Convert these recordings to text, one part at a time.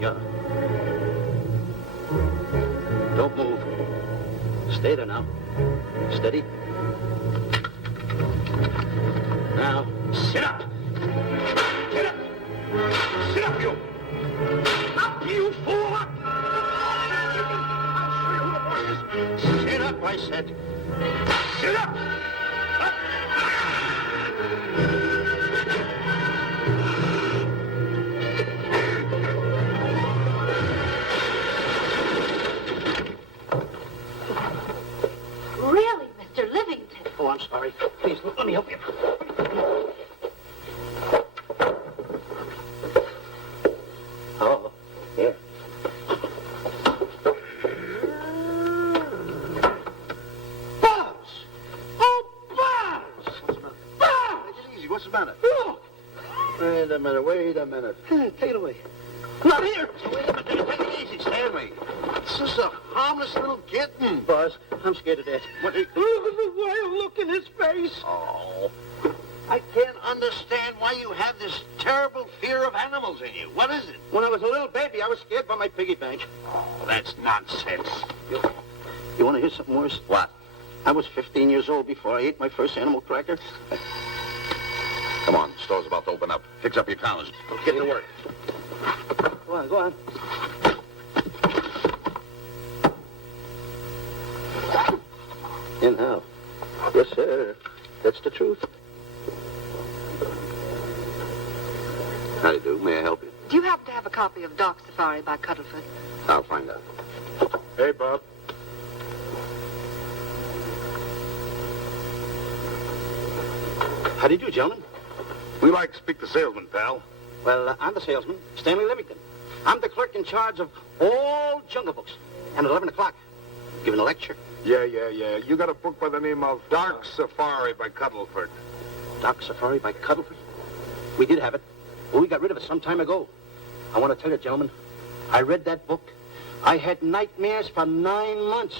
Yeah. Don't move. Stay there now. Steady. Now, sit up. Get up. Sit up, you. Up, you fool, up. I'll show you who the boss is. Sit up, I said. Sit up. Up. Really, Mr. Livington? Oh, I'm sorry. Please, let me help you. Oh, here. Buzz! Oh, Buzz! What's the matter? Buzz! Take it easy. What's the matter? Oh, Wait a minute. take it away. Not here. Wait a minute. Take it easy, Stanley. This is a harmless little kitten. Buzz, I'm scared to death. What? Look at the wild look in his face. Oh. I can't understand why you have this terrible fear of animals in you. What is it? When I was a little baby, I was scared by my piggy bank. Oh, that's nonsense. You want to hear something worse? What? I was 15 years old before I ate my first animal cracker. Come on, the store's about to open up. Fix up your counters. Get to work. Go on. In how? Yes, sir. That's the truth. How do you do? May I help you? Do you happen to have a copy of Dark Safari by Cuddlefoot? I'll find out. Hey, Bob. How do you do, gentlemen? We like to speak to salesman, pal. Well, I'm the salesman, Stanley Livington. I'm the clerk in charge of all Jungle Books. And at 11 o'clock, giving a lecture. Yeah. You got a book by the name of Dark Safari by Cuddlefoot. Dark Safari by Cuddlefoot? We did have it. Well, we got rid of it some time ago. I want to tell you, gentlemen, I read that book. I had nightmares for 9 months.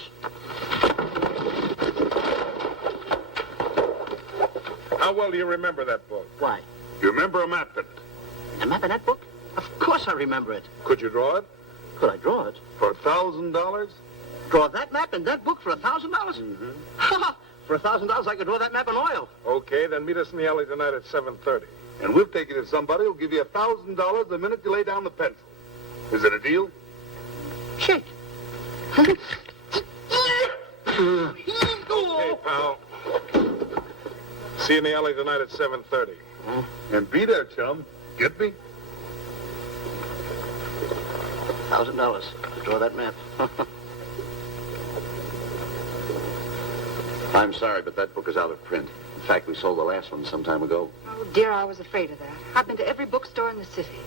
How well do you remember that book? Why? You remember a map in it? A map in that book? Of course I remember it. Could you draw it? Could I draw it? For $1,000? Draw that map in that book for $1,000? Mm-hmm. For $1,000, I could draw that map in oil. Okay, then meet us in the alley tonight at 7:30. And we'll take you to somebody who'll give you $1,000 the minute you lay down the pencil. Is it a deal? Shake. Okay, pal. See you in the alley tonight at 7:30. And be there, chum. Get me? $1,000 to draw that map. I'm sorry, but that book is out of print. In fact, we sold the last one some time ago. Oh, dear, I was afraid of that. I've been to every bookstore in the city.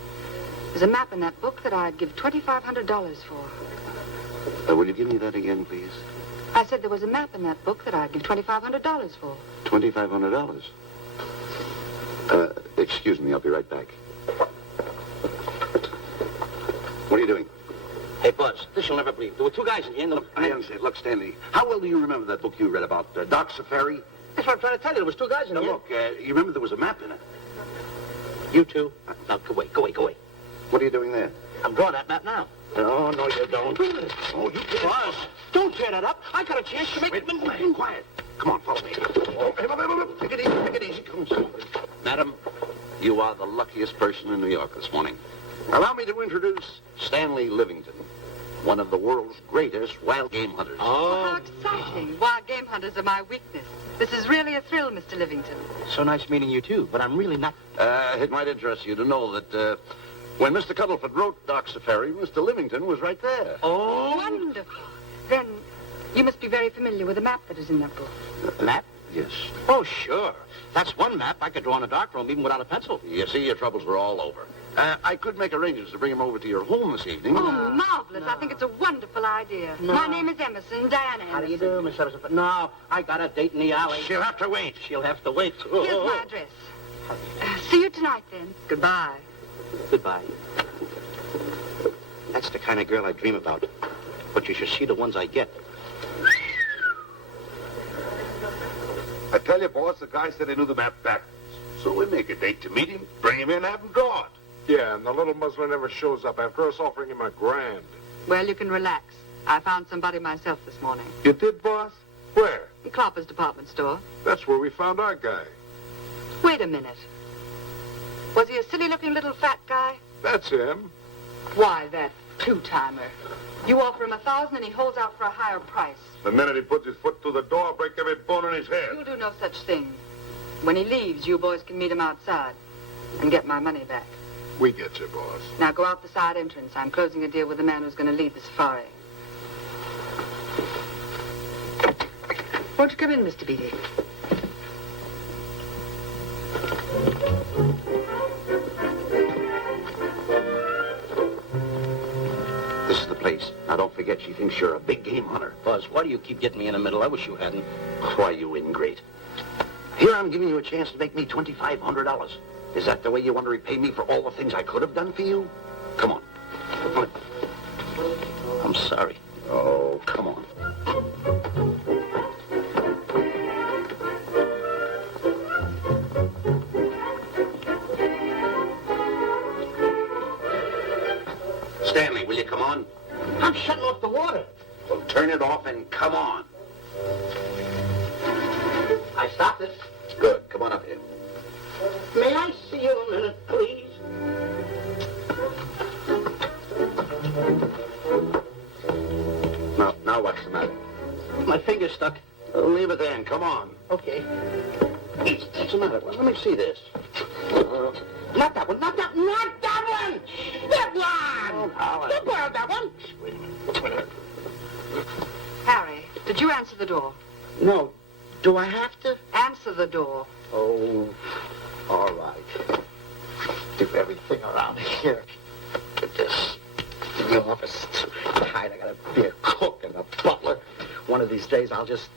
There's a map in that book that I'd give $2,500 for. Will you give me that again, please? I said there was a map in that book that I'd give $2,500 for. $2,500? Excuse me, I'll be right back. What are you doing? Hey, Buzz, this you'll never believe. There were two guys in here. Look, I understand. Look, Stanley, how well do you remember that book you read about Dark Safari? That's what I'm trying to tell you. There was two guys in Now, here. look, you remember there was a map in it. You two. Now, go away. What are you doing there? I'm drawing that map now. No, you don't. Oh, you can't. Buzz, don't tear that up. I got a chance to make... Wait, quiet. Come on, follow me. Oh, take it easy. Come on. Madam, you are the luckiest person in New York this morning. Allow me to introduce Stanley Livington, one of the world's greatest wild game hunters. Oh, how exciting. Wild game hunters are my weakness. This is really a thrill, Mr. Livington. So nice meeting you, too, but I'm really not... It might interest you to know that when Mr. Cuddlefoot wrote Dark Safari, Mr. Livington was right there. Oh! Wonderful. Then you must be very familiar with the map that is in that book. Map? Yes. Oh, sure. That's one map I could draw in a darkroom even without a pencil. You see, your troubles were all over. I could make arrangements to bring him over to your home this evening. Oh, marvelous. I think it's a wonderful idea. No. My name is Emerson, Diana Emerson. How do you do, Miss Emerson? No, I got a date in the alley. She'll have to wait. She'll have to wait. Here's my address. See you tonight, then. Goodbye. Goodbye. That's the kind of girl I dream about. But you should see the ones I get. I tell you, boss, the guy said he knew the map backwards. So we make a date to meet him, bring him in, have him draw it. Yeah, and the little muzzler never shows up after us offering him $1,000. Well, you can relax. I found somebody myself this morning. You did, boss? Where? In Clopper's department store. That's where we found our guy. Wait a minute. Was he a silly-looking little fat guy? That's him. Why, that two-timer. You offer him $1,000 and he holds out for a higher price. The minute he puts his foot through the door, I'll break every bone in his head. You'll do no such thing. When he leaves, you boys can meet him outside and get my money back. We get you, boss. Now go out the side entrance. I'm closing a deal with the man who's going to lead the safari. Won't you come in, Mr. Beatty? This is the place. Now, don't forget, she thinks you're a big game hunter. Buzz, why do you keep getting me in the middle? I wish you hadn't. Why, you ingrate. Here I'm giving you a chance to make me $2,500. Is that the way you want to repay me for all the things I could have done for you? Come on. I'm sorry. Oh, come on. Stanley, will you come on? I'm shutting off the water. Well, turn it off and come on. I stopped it. Good. Come on up here. May I see you a minute, please? Now what's the matter? My finger's stuck. Leave it there and come on. Okay. What's the matter? Well, let me see this. Not that one, not that one! That one! Howard. Don't borrow that one! Wait a minute. Harry, did you answer the door? No. Do I have to? Answer the door. Oh, all right. Do everything around here. Get this. In the office. Tight. I gotta be a cook and a butler. One of these days I'll just...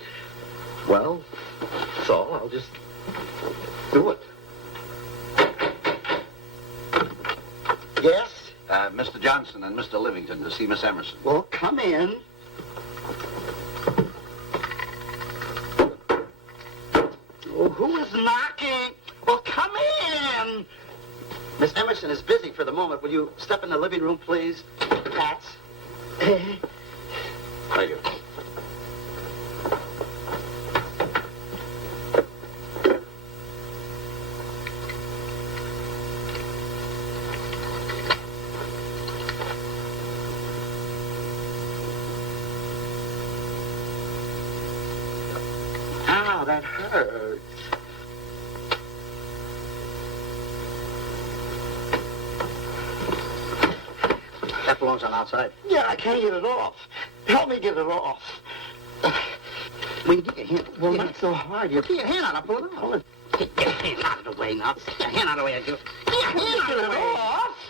Well, that's all. I'll just do it. Yes? Mr. Johnson and Mr. Livington to see Miss Emerson. Well, come in. Oh, who is knocking? Well, come in. Miss Emerson is busy for the moment. Will you step in the living room, please? Pats. Thank you. Ow, that hurts. That belongs on outside. Yeah, I can't get it off. Help me get it off. Well, you get your hand. Well, not so hard. You get your hand out. I'll pull it out. Get your hand out of the way now. Get your hand out of the way. I do. Get your hand out of the way.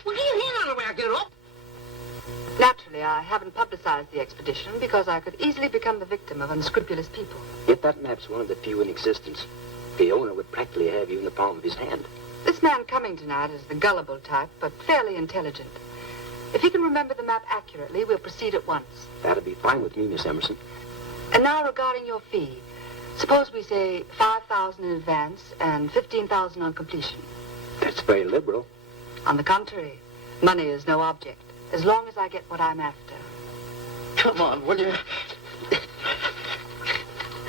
Well, get your hand out of the way. I get it off. Naturally, I haven't publicized the expedition because I could easily become the victim of unscrupulous people. Yet that map's one of the few in existence. The owner would practically have you in the palm of his hand. This man coming tonight is the gullible type, but fairly intelligent. If he can remember the map accurately, we'll proceed at once. That'll be fine with me, Miss Emerson. And now regarding your fee, suppose we say $5,000 in advance and $15,000 on completion. That's very liberal. On the contrary, money is no object, as long as I get what I'm after. Come on, will you?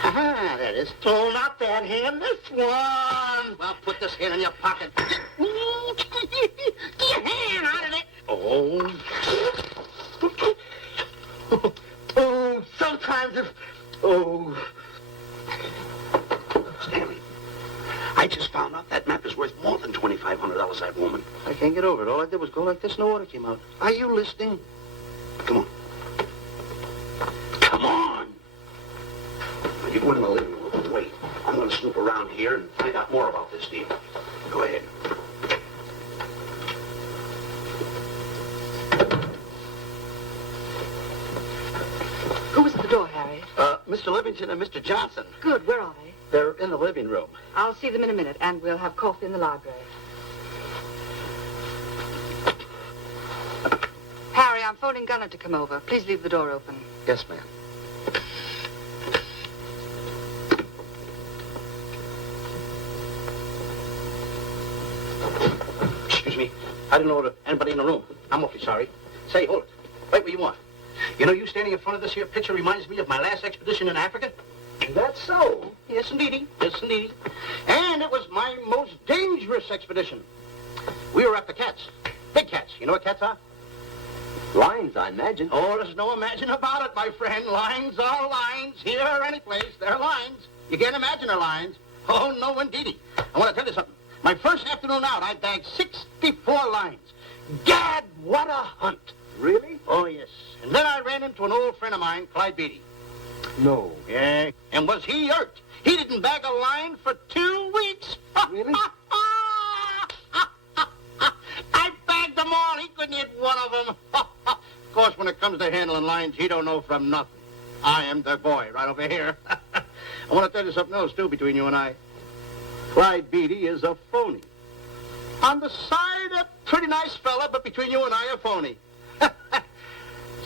Ah, that is. Oh, not that hand. This one. Well, put this hand in your pocket. Get your hand out of it. Oh. Oh, sometimes if... Oh. Stanley, I just found out that map is worth more than $2,500, that woman. I can't get over it. All I did was go like this and the water came out. Are you listening? Come on. Come on. Now, you go in the living room. Wait. I'm going to snoop around here and find out more about this deal. Go ahead. Who was at the door, Harry? Mr. Livington and Mr. Johnson. Good, where are they? They're in the living room. I'll see them in a minute, and we'll have coffee in the library. Harry, I'm phoning Gunner to come over. Please leave the door open. Yes, ma'am. Excuse me. I didn't know there was anybody in the room. I'm awfully sorry. Say, hold it. Wait where you are. You know, you standing in front of this here picture reminds me of my last expedition in Africa. That's so. Yes, indeedy. Yes, indeedy. And it was my most dangerous expedition. We were after cats. Big cats. You know what cats are? Lions, I imagine. Oh, there's no imagine about it, my friend. Lions are lions. Here or any place, they're lions. You can't imagine they're lions. Oh, no, indeedy. I want to tell you something. My first afternoon out, I bagged 64 lions. Gad, what a hunt. Really? Oh, yes. And then I ran into an old friend of mine, Clyde Beatty. No. Yeah. And was he hurt? He didn't bag a lion for 2 weeks. Really? I bagged them all. He couldn't hit one of them. Of course, when it comes to handling lions, he don't know from nothing. I am the boy right over here. I want to tell you something else, too, between you and I. Clyde Beatty is a phony. On the side, a pretty nice fella, but between you and I, a phony.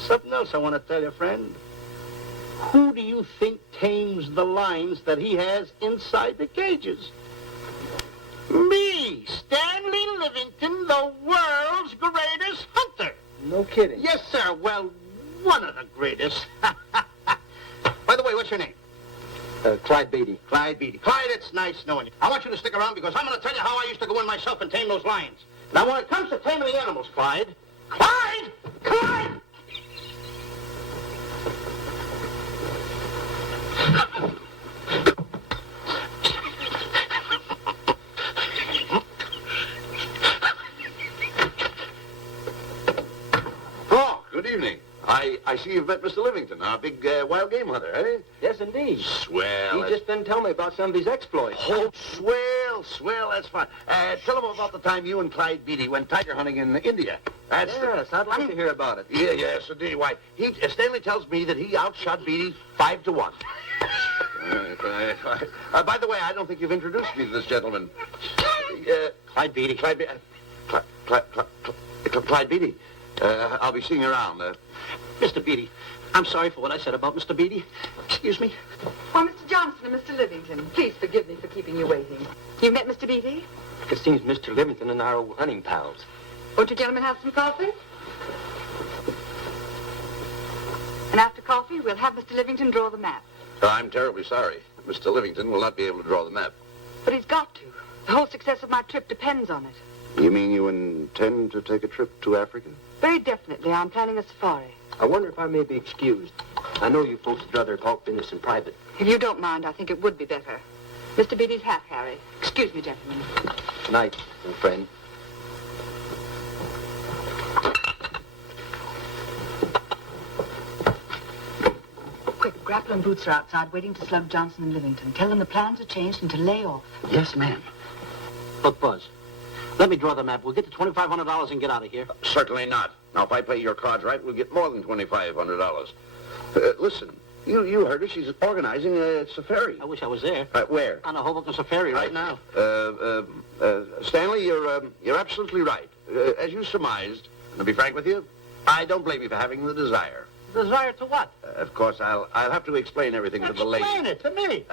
Something else I want to tell you, friend. Who do you think tames the lions that he has inside the cages? Me, Stanley Livington, the world's greatest hunter. No kidding. Yes, sir. Well, one of the greatest. By the way, what's your name? Clyde Beatty. Clyde Beatty. Clyde, it's nice knowing you. I want you to stick around because I'm going to tell you how I used to go in myself and tame those lions. Now, when it comes to taming the animals, Clyde... Clyde! Clyde! Oh, good evening. I see you've met Mr. Livington, our big wild game hunter, eh? Yes, indeed. Swell. He just didn't tell me about some of his exploits. Oh, swell, that's fine. Tell him about the time you and Clyde Beatty went tiger hunting in India. That's Yes, I'd like to hear about it. Yes, indeed. Why, Stanley tells me that he outshot Beatty 5-1. By the way, I don't think you've introduced me to this gentleman. Clyde Beatty. Clyde Beatty. I'll be seeing you around. Mr. Beatty, I'm sorry for what I said about Mr. Beatty. Excuse me. Why, Mr. Johnson and Mr. Livington, please forgive me for keeping you waiting. You met Mr. Beatty? It seems Mr. Livington and I are old hunting pals. Won't you gentlemen have some coffee? And after coffee, we'll have Mr. Livington draw the map. I'm terribly sorry. Mr. Livington will not be able to draw the map. But he's got to. The whole success of my trip depends on it. You mean you intend to take a trip to Africa? Very definitely. I'm planning a safari. I wonder if I may be excused. I know you folks would rather talk business in private. If you don't mind, I think it would be better. Mr. Beatty's hat, Harry. Excuse me, gentlemen. Good night, old friend. Quick, grapple and boots are outside waiting to slug Johnson and Livington. Tell them the plans are changed and to lay off. Yes, ma'am. Look, Buzz, let me draw the map. We'll get the $2,500 and get out of here. Certainly not. Now, if I play your cards right, we'll get more than $2,500. Listen, you heard her. She's organizing a safari. I wish I was there. Where? On a Hoboken safari right now. Stanley, you're absolutely right. As you surmised, and to be frank with you, I don't blame you for having the desire. Desire to what? Of course, I'll have to explain everything to the lady. Explain it to me.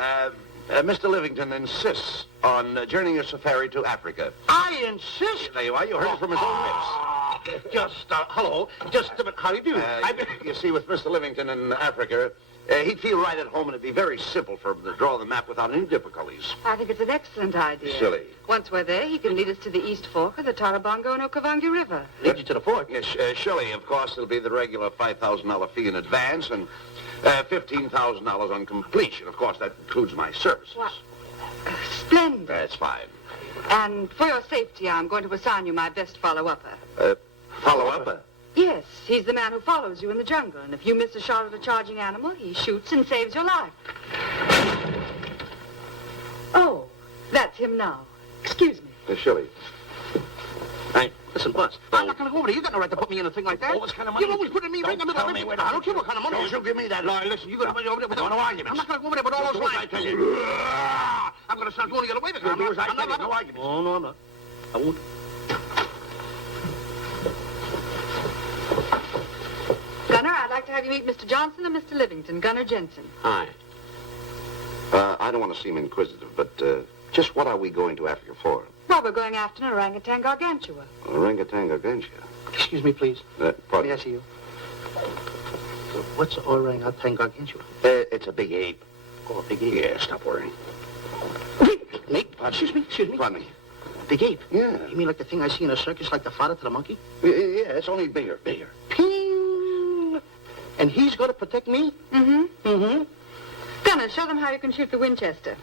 Mr. Livington insists on journeying a safari to Africa. I insist. There you are. You heard it from his own lips. Hello. Just a minute. How do you do? You see, with Mr. Livington in Africa, he'd feel right at home, and it'd be very simple for him to draw the map without any difficulties. I think it's an excellent idea. Silly. Once we're there, he can lead us to the East Fork of the Tarabongo and Okavango River. Lead you to the fort. Yes, surely, of course, there'll be the regular $5,000 fee in advance and $15,000 on completion. Of course, that includes my services. What? Splendid. That's fine. And for your safety, I'm going to assign you my best follow-upper. Follow-up? Yes, he's the man who follows you in the jungle. And if you miss a shot at a charging animal, he shoots and saves your life. Oh, that's him now. Excuse me. Surely. Hey, listen, Buzz. I'm not going to go over there. You got no right to put me in a thing like that. Oh, what kind of money? You're always putting me right in the middle of it. I don't care what kind of money. Don't you give me that. No, listen, you got to put me over there with No arguments. I'm not going to go over there with all those Do as lines. I tell you. I'm going to start going the other way. You'll do as I tell you. No arguments. Oh, no, I'm not. I won't. Gunner, I'd like to have you meet Mr. Johnson and Mr. Livington, Gunner Jensen. Hi. I don't want to seem inquisitive, but just what are we going to Africa for? Why, Well, we're going after an orangutan gargantua. Orangutan gargantua. Excuse me, please. Pardon? May I see you? What's orangutan gargantua? It's a big ape. Oh, a big ape. Yeah, stop worrying. Nate, excuse me. Pardon me. Big ape? Yeah. You mean like the thing I see in a circus, like the fodder to the monkey? Yeah, it's only bigger. Ping! And he's going to protect me? Mm-hmm. Mm-hmm. Gunner, show them how you can shoot the Winchester.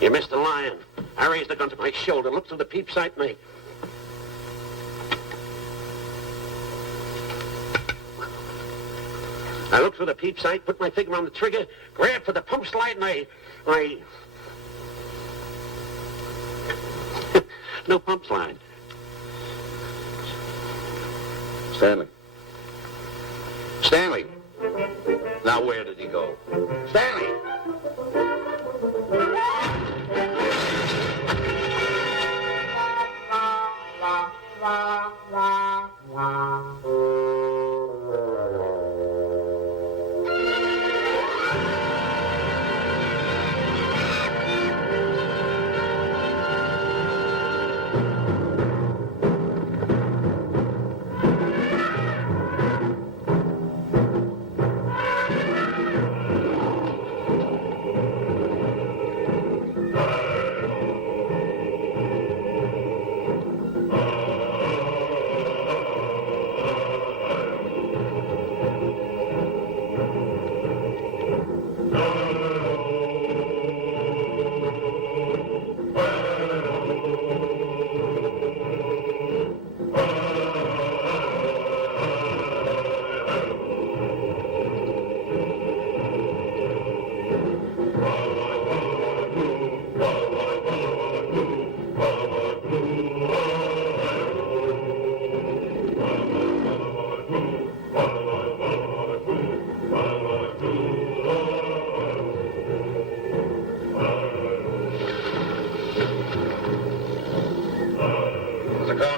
You missed the lion. I raised the gun to my shoulder, looked through the peep sight, and I looked through the peep sight, put my finger on the trigger, grabbed for the pump slide, and I... No pump slide. Stanley. Now where did he go? Stanley!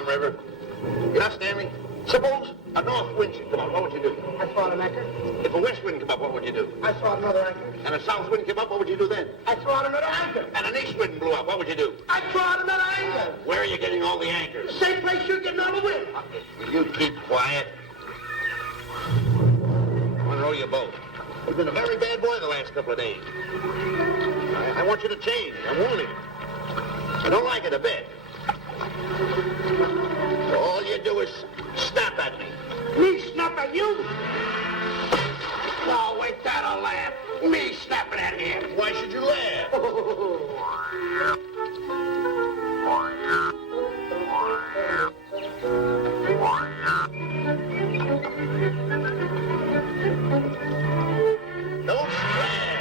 River. Yeah, Stanley. Suppose a north wind should come up. What would you do? I throw out an anchor. If a west wind come up, what would you do? I throw out another anchor. And a south wind came up, what would you do then? I throw out another anchor. And an east wind blew up, what would you do? I throw out another anchor. Where are you getting all the anchors? Same place you're getting all the wind. Will you keep quiet? I want to row your boat. You've been a very bad boy the last couple of days. I want you to change. I'm warning you. I don't like it a bit. All you do is snap at me. Me snap at you? Oh, wait, that'll laugh. Me snapping at him. Why should you laugh? Don't splash.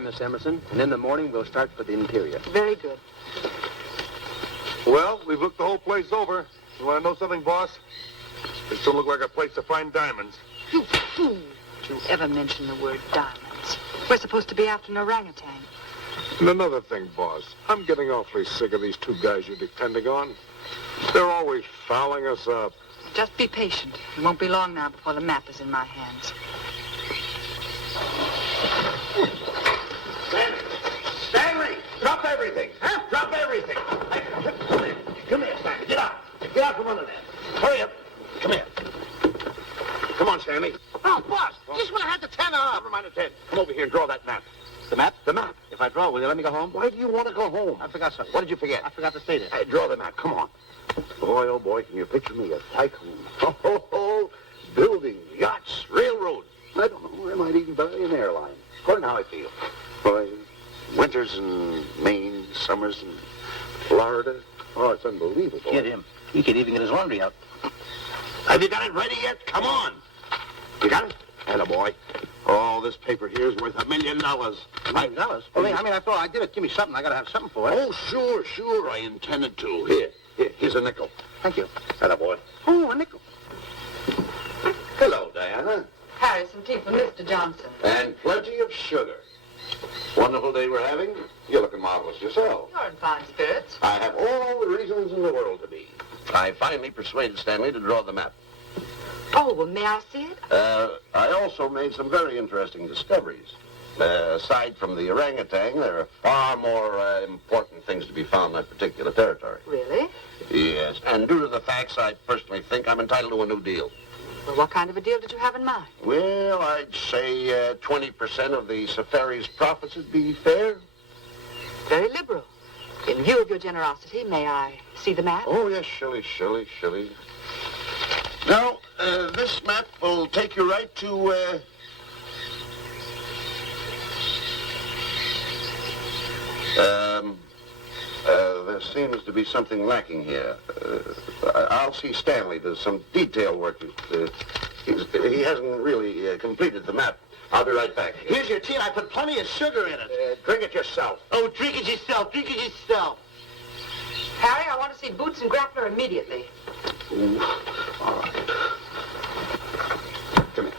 time, Miss Emerson. And in the morning, we'll start for the interior. Very good. Well, we've looked the whole place over. You want to know something, boss? This don't look like a place to find diamonds. You fool. Don't you ever mention the word diamonds. We're supposed to be after an orangutan. And another thing, boss. I'm getting awfully sick of these two guys you're depending on. They're always fouling us up. Just be patient. It won't be long now before the map is in my hands. Stanley! Drop everything! Huh? Drop everything! Come here. Come here, Stanley. Get out. Get out from under there. Hurry up. Come here. Come on, Stanley. Oh, boss, just when I had the 10 up. Never mind the 10. Come over here and draw that map. The map? The map. If I draw, will you let me go home? Why do you want to go home? I forgot something. What did you forget? I forgot to stay there. Draw the map. Come on. Boy, oh boy, can you picture me a tycoon? Oh, building yachts, railroads. I don't know. I might even buy an airline. According to how I feel. Boy, winters in Maine, summers in Florida. Oh, it's unbelievable. Get him. He could even get his laundry out. Have you got it ready yet? Come on. You got it? Attaboy. Oh, this paper here is worth $1 million. $1 million? Well, I thought I did it. Give me something. I got to have something for it. Oh, sure. I intended to. Here's a nickel. Thank you. Attaboy. Oh, a nickel. Hello, Diana. Harry, some tea for Mr. Johnson. And plenty of sugar. Wonderful day we're having. You're looking marvelous yourself. You're in fine spirits. I have all the reasons in the world to be. I finally persuaded Stanley to draw the map. Oh, well, may I see it? I also made some very interesting discoveries. Aside from the orangutan, there are far more important things to be found in that particular territory. Really? Yes, and due to the facts, I personally think I'm entitled to a new deal. Well, what kind of a deal did you have in mind? Well, I'd say 20% of the safari's profits would be fair. Very liberal. In view of your generosity, may I see the map? Oh, yes, Shirley. Now, this map will take you right to, there seems to be something lacking here. I'll see Stanley. There's some detail work. He hasn't really completed the map. I'll be right back. Here's your tea. I put plenty of sugar in it. Drink it yourself. Oh, drink it yourself. Harry, I want to see Boots and Grappler immediately. Ooh, all right. Come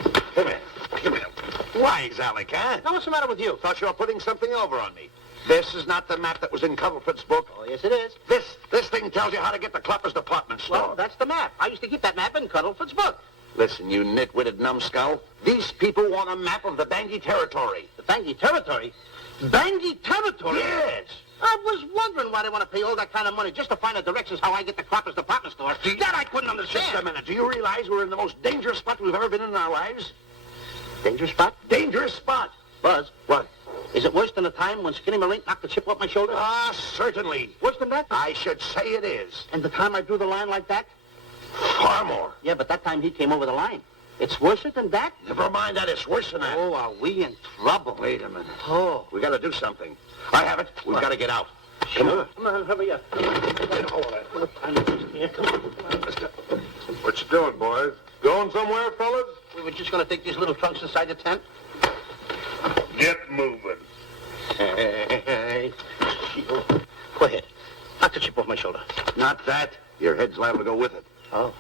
here. Why, Alec, huh? Now, what's the matter with you? Thought you were putting something over on me. This is not the map that was in Cuddlefoot's book. Oh, yes, it is. This thing tells you how to get the Cloppers department store. Well, that's the map. I used to keep that map in Cuddlefoot's book. Listen, you nitwitted numbskull. These people want a map of the Bangui territory. The Bangui territory? Bangui territory? Yes. I was wondering why they want to pay all that kind of money just to find the directions how I get the Cloppers department store. That I couldn't understand. Just a minute. Do you realize we're in the most dangerous spot we've ever been in our lives? Dangerous spot? Dangerous spot. Buzz, What? is it worse than the time when Skinny Marink knocked the chip off my shoulder? Ah, certainly. Worse than that? I should say it is. And the time I drew the line like that? Far more. Yeah, but that time he came over the line. It's worse than that? Never mind that. It's worse than that. Oh, are we in trouble? Wait a minute. Oh. We got to do something. I have it. We've got to get out. Come on. Come on, hurry up. What time is it here? Come on. Let's go. What you doing, boys? Going somewhere, fellas? We were just going to take these little trunks inside the tent. Get moving. Hey. Go ahead. Knock the chip off my shoulder. Not that. Your head's liable to go with it. Oh.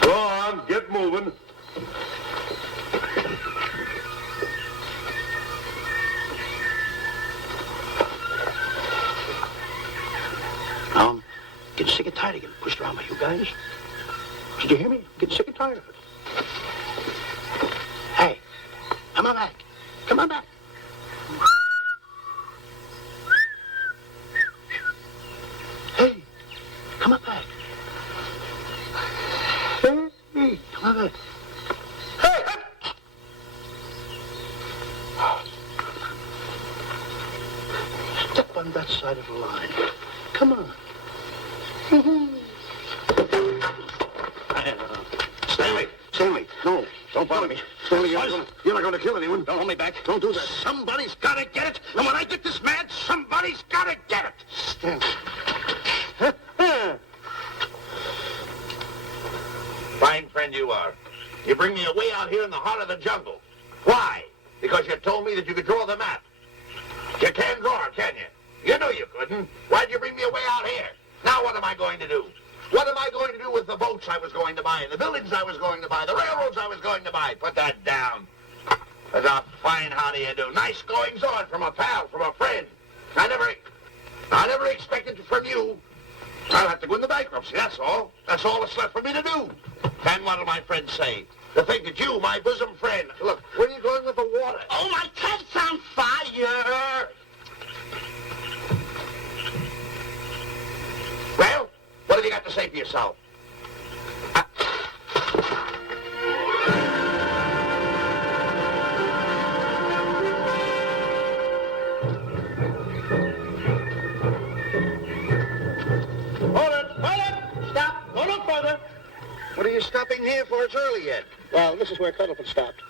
Go on, get moving. I'm getting sick and tired of getting pushed around by you guys. Did you hear me? Getting sick and tired of it. Hey, come on back. Come on back. Hey, come on back. Hey, come on back. Hey! Step on that side of the line. Come on. Stanley, no. Don't bother me. Stanley, you're not going to kill anyone. Don't hold me back. Don't do that. Somebody's got to get it. And when I get this mad, somebody's got to get it. Stanley. Fine friend you are. You bring me away out here in the heart of the jungle. Why'd you bring me away out here? Now what am I going to do? What am I going to do with the boats I was going to buy, the buildings I was going to buy, the railroads I was going to buy? Put that down. That's a fine how do you do. Nice goings on from a pal, from a friend. I never expected it from you. I'll have to go into bankruptcy, that's all. That's all that's left for me to do. And what'll my friends say? To think that you, my bosom friend... Look, where are you going with the water? Oh, my cat's on fire! Well, what have you got to say for yourself? What are you stopping here for? It's early yet. Well, this is where Cuddleford stopped.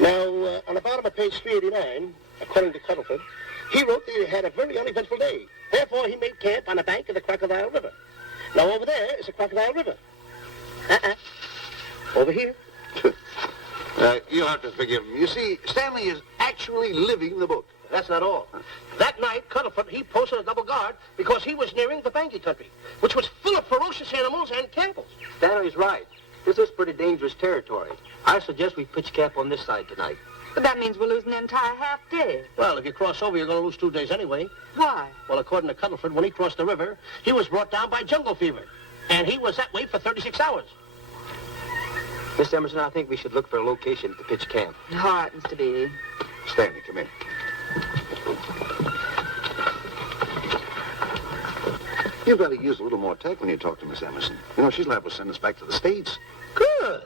Now, on the bottom of page 389, according to Cuddleford, he wrote that he had a very uneventful day. Therefore, he made camp on the bank of the Crocodile River. Now, over there is the Crocodile River. Over here. You'll have to forgive him. You see, Stanley is actually living the book. That's not all. That night, Cuddleford, he posted a double guard because he was nearing the Banky country, which was full of ferocious animals and cannibals. Stanley's right. This is pretty dangerous territory. I suggest we pitch camp on this side tonight. But that means we're losing an entire half day. Well, if you cross over, you're going to lose 2 days anyway. Why? Well, according to Cuddleford, when he crossed the river, he was brought down by jungle fever. And he was that way for 36 hours. Miss Emerson, I think we should look for a location to pitch camp. All right, Mr. Beatty. Stanley, come in. You've got to use a little more tact when you talk to Miss Emerson. You know, she's liable to send us back to the States. Good.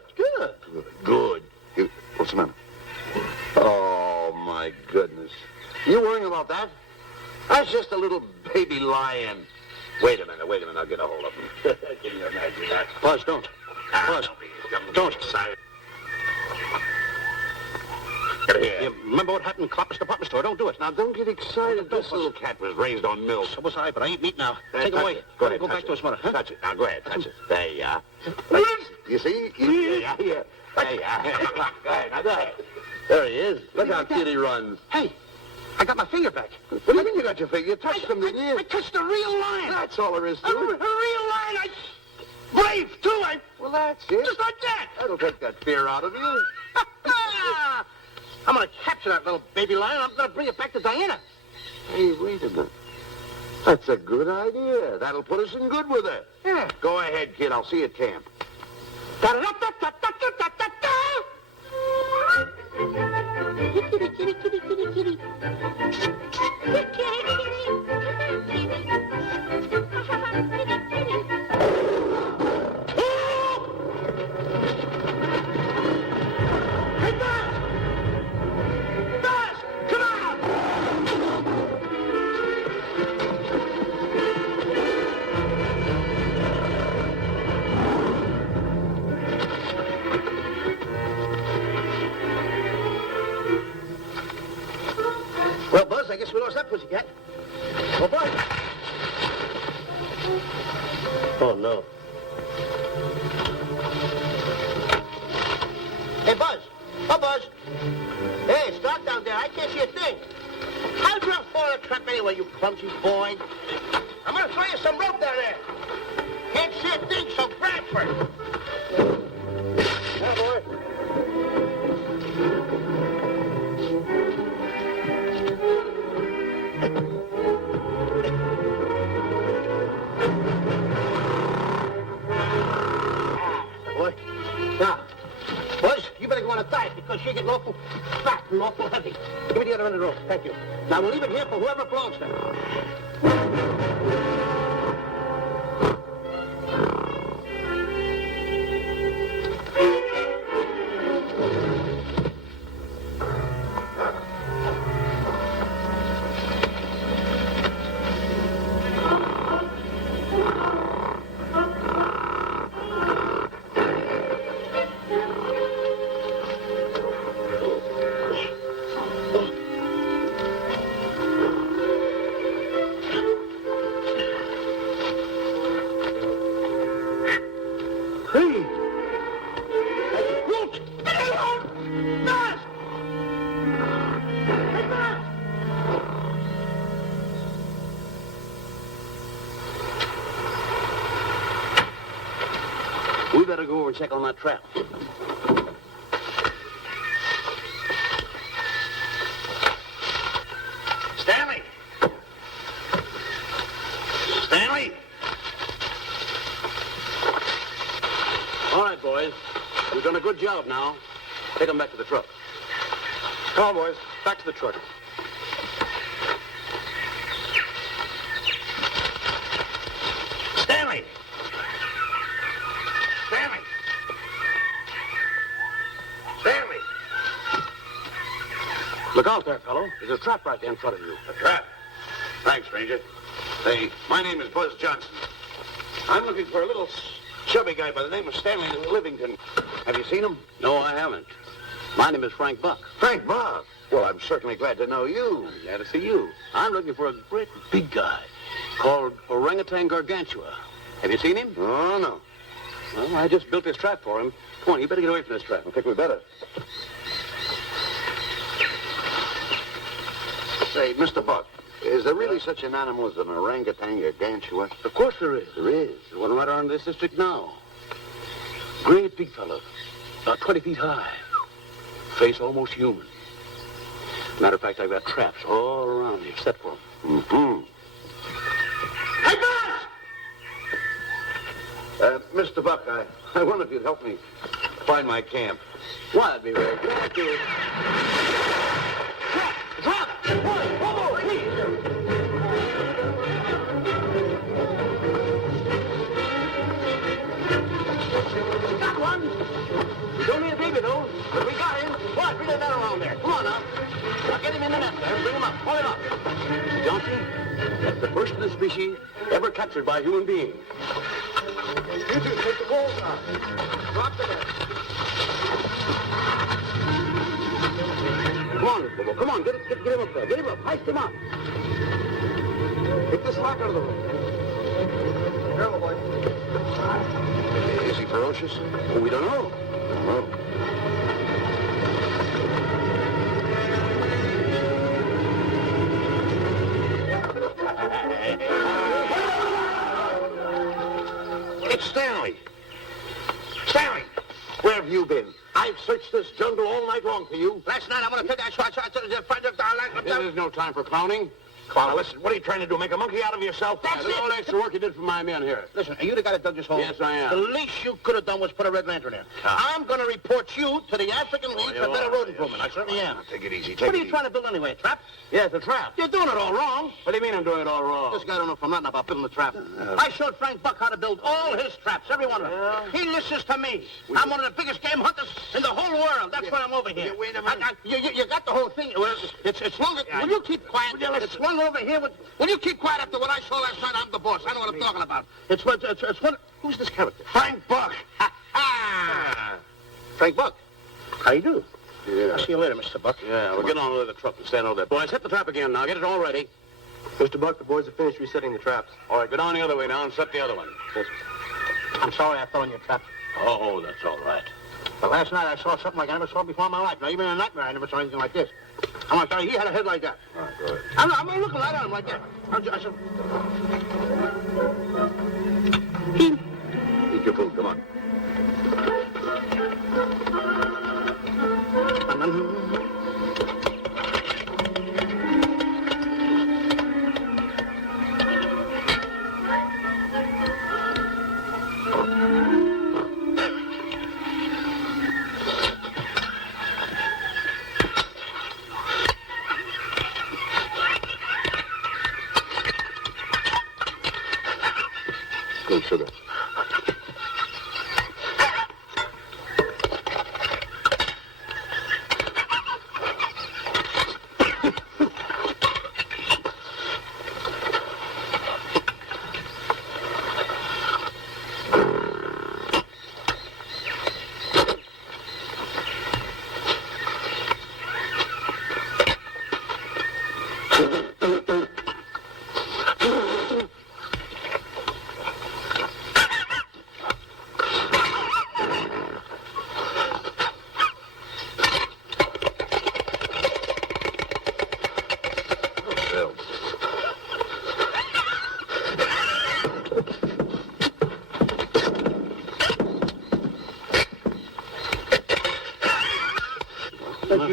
Good. What's the matter? Oh, my goodness. You worrying about that? That's just a little baby lion. Wait a minute. I'll get a hold of him. Can you imagine that? Buzz, don't. Buzz, don't. You remember what happened in Copper's department store? Don't do it. Now, don't get excited. This little cat was raised on milk. So was I, but I ain't meat now. Take him away. Go ahead. Go back to his mother. Huh? Touch it. Now, go ahead. Touch it. There you are. You see? Yeah. There you are. Go ahead. Now, go ahead. There he is. Look how cute he runs. Hey, I got my finger back. What do you mean you got your finger? You touched him, didn't you? I touched a real lion. That's all there is to A it. real lion. Brave, too. Well, that's it. Just like that. That'll take that fear out of you. I'm going to capture that little baby lion. I'm going to bring it back to Diana. Hey, wait a minute. That's a good idea. That'll put us in good with her. Yeah. Go ahead, kid. I'll see you at camp. Well, Buzz, I guess we lost that pussycat. Oh, Buzz. Oh, no. Hey, Buzz. Oh, Buzz. Hey, it's dark down there. I can't see a thing. How'd you fall in a trap anyway, you clumsy boy? I'm going to throw you some rope down there. Can't see a thing, so Bradford. Yeah, boy. Boy. Now, Buzz, you better go on a diet because you're getting awful fat and awful heavy. Give me the other end of the rope. Thank you. Now, we'll leave it here for whoever belongs to it. We better go over and check on that trap. Stanley! Stanley! All right, boys. We've done a good job now. Take them back to the truck. Come on, boys. Back to the truck. Stanley! Stanley! Stanley! Look out there, fellow. There's a trap right there in front of you. A trap? Thanks, Ranger. Hey, my name is Buzz Johnson. I'm looking for a little chubby guy by the name of Stanley Livington. Have you seen him? No, I haven't. My name is Frank Buck. Frank Buck. Well, I'm certainly glad to know you. Glad to see you. I'm looking for a great big guy called Orangutan Gargantua. Have you seen him? Oh, no. Well, I just built this trap for him. Come on, you better get away from this trap. I think we better. Say, Mr. Buck, is there really such an animal as an orangutan gargantua? Of course there is. There is. There's one right around this district now. Great big fellow. About 20 feet high. Face almost human. Matter of fact, I've got traps all around here set for him. Mm-hmm. Hey, Buzz! Mr. Buck, I wonder if you'd help me find my camp. Why, I'd be very glad to. Drop! Whoa, please! Got one! We don't need a baby, though, but we got him. What? Bring that around there. Come on, now. Now get him in the net there. Bring him up. Pull him up. Johnson, that's the first of the species ever captured by a human being. You two take the walls out. Drop the net. Come on, Bobo. Come on. Get him up there. Get him up. Heist him up. Take this lock out of the room. Careful, boy. Is he ferocious? Well, we don't know. No. It's Stanley. Stanley, where have you been? I've searched this jungle all night long for you. Last night, I'm going to take that shot. This is no time for clowning. Now, listen, what are you trying to do, make a monkey out of yourself? That's Look at all the extra work you did for my men here. Listen, are you the guy that dug this hole? Yes, I am. The least you could have done was put a red lantern in. I'm going to report you to the African League for better road improvement. I certainly am. Take it easy, take What it are you easy. trying to build anyway, a trap? Yeah, it's a trap. You're doing it all wrong. What do you mean I'm doing it all wrong? This guy don't know from nothing about building a trap. I showed Frank Buck how to build all his traps, every one of them. Yeah. He listens to me. I'm one of the biggest game hunters in the whole world. That's why I'm over here. Wait a minute. You got the whole thing. Well, it's longer. Will you keep quiet? It's slung over here. Will you keep quiet after what I saw last night? I'm the boss. I know what I'm talking about. It's what? Who's this character? Frank Buck. Ha ha! Frank Buck. How you do? Yeah. I'll see you later, Mr. Buck. Yeah, we're getting on with the truck and stand over there. Boys, hit the trap again now. Get it all ready. Mr. Buck, the boys have finished resetting the traps. All right, go down the other way now and set the other one. Yes, I'm sorry I fell in your trap. Oh, that's all right. But last night I saw something like I never saw before in my life. Now, even in a nightmare, I never saw anything like this. I'm going to tell you, he had a head like that. All right, go ahead. I'm looking right at him like that. I said... Eat your food, come on. Good sugar.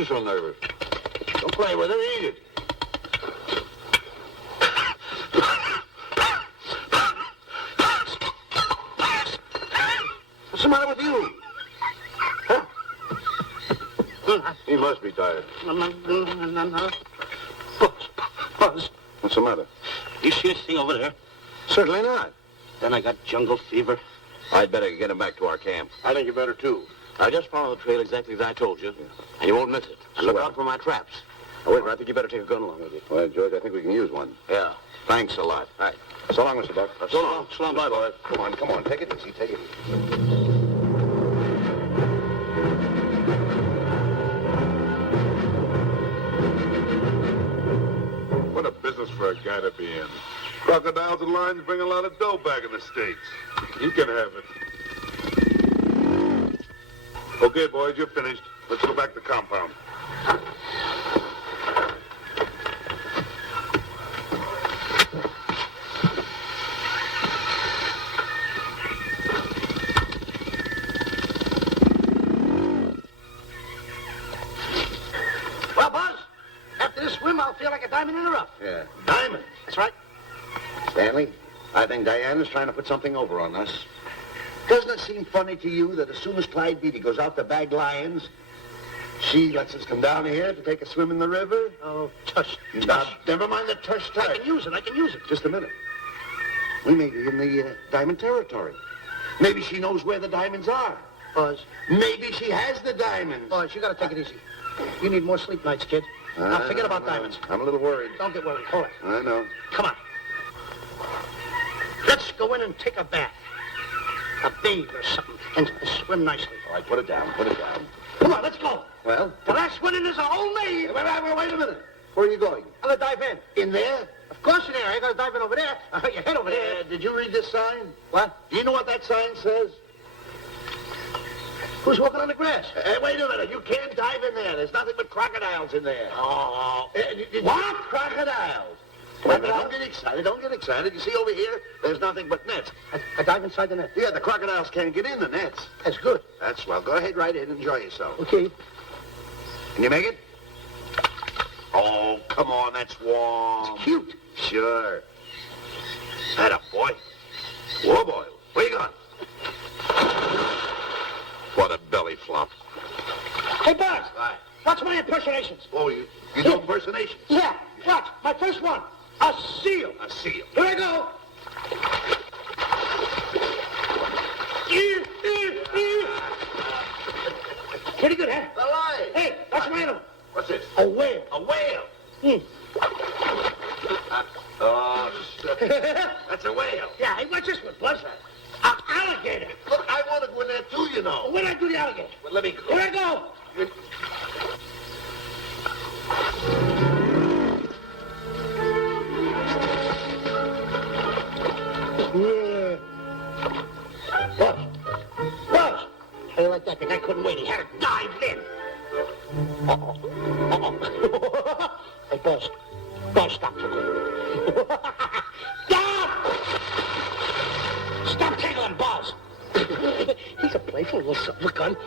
so nervous? Don't play with her, eat it. What's the matter with you? Huh? He must be tired. Buzz, What's the matter? you see this thing over there? Certainly not. Then I got jungle fever. I'd better get him back to our camp. I think you better, too. Now, just follow the trail exactly as I told you, and you won't miss it. And look out for my traps. However, I think you better take a gun along with you. Well, George, I think we can use one. Yeah. Thanks a lot. All right. So long, Mr. Buck. So long. So long. Bye, boys. Come on. Take it easy. Take it easy. What a business for a guy to be in. Crocodiles and lions bring a lot of dough back in the States. You can have it. Okay, boys, you're finished. Let's go back to the compound. Well, Buzz, after this swim, I'll feel like a diamond in the rough. Yeah. Diamond. That's right. Stanley, I think Diana's trying to put something over on us. Doesn't it seem funny to you that as soon as Clyde Beatty goes out to bag lions, she lets us come down here to take a swim in the river? Oh, tush. Now, never mind the tush. I can use it. Just a minute. We may be in the diamond territory. Maybe she knows where the diamonds are. Buzz, Maybe she has the diamonds. Buzz, you gotta take it easy. You need more sleep nights, kid. Now, forget about diamonds. I'm a little worried. Don't get worried. Hold it. I know. Come on. Let's go in and take a bath. A bathe or something. And swim nicely. All right, put it down. Come on, let's go. Well? The last one in is a whole maid. Wait a minute. Where are you going? I'm gonna dive in. In there? Of course in there. I gotta dive in over there. Your head over there. Did you read this sign? What? Do you know what that sign says? Who's walking on the grass? Wait a minute. You can't dive in there. There's nothing but crocodiles in there. Oh. What? Crocodiles? Wait, don't get excited. You see over here, there's nothing but nets. I dive inside the net. Yeah, the crocodiles can't get in the nets. That's good. That's well. Go ahead right in. Enjoy yourself. Okay. Can you make it? Oh, come on. That's warm. It's cute. Sure. Atta boy. Whoa, boy. Where you going? What a belly flop. Hey, Buzz. Hi. Watch my impersonations. Oh, you do impersonations? Yeah. Watch. My first one. A seal. A seal. Here I go. Pretty good, huh? The lion. Hey, that's my animal. What's this? A whale. A whale. Oh, shit. That's a whale. Yeah, hey, what's this one, Buzz? An alligator. Look, I want to go in there too, you know. Where'd I do the alligator? Well, let me go. Here I go. Yeah. Buzz. How you like that? The guy couldn't wait. He had to dive in. Hey, Buzz. Buzz, stop tickling. Stop! Stop tickling, Buzz. He's a playful little son of a gun.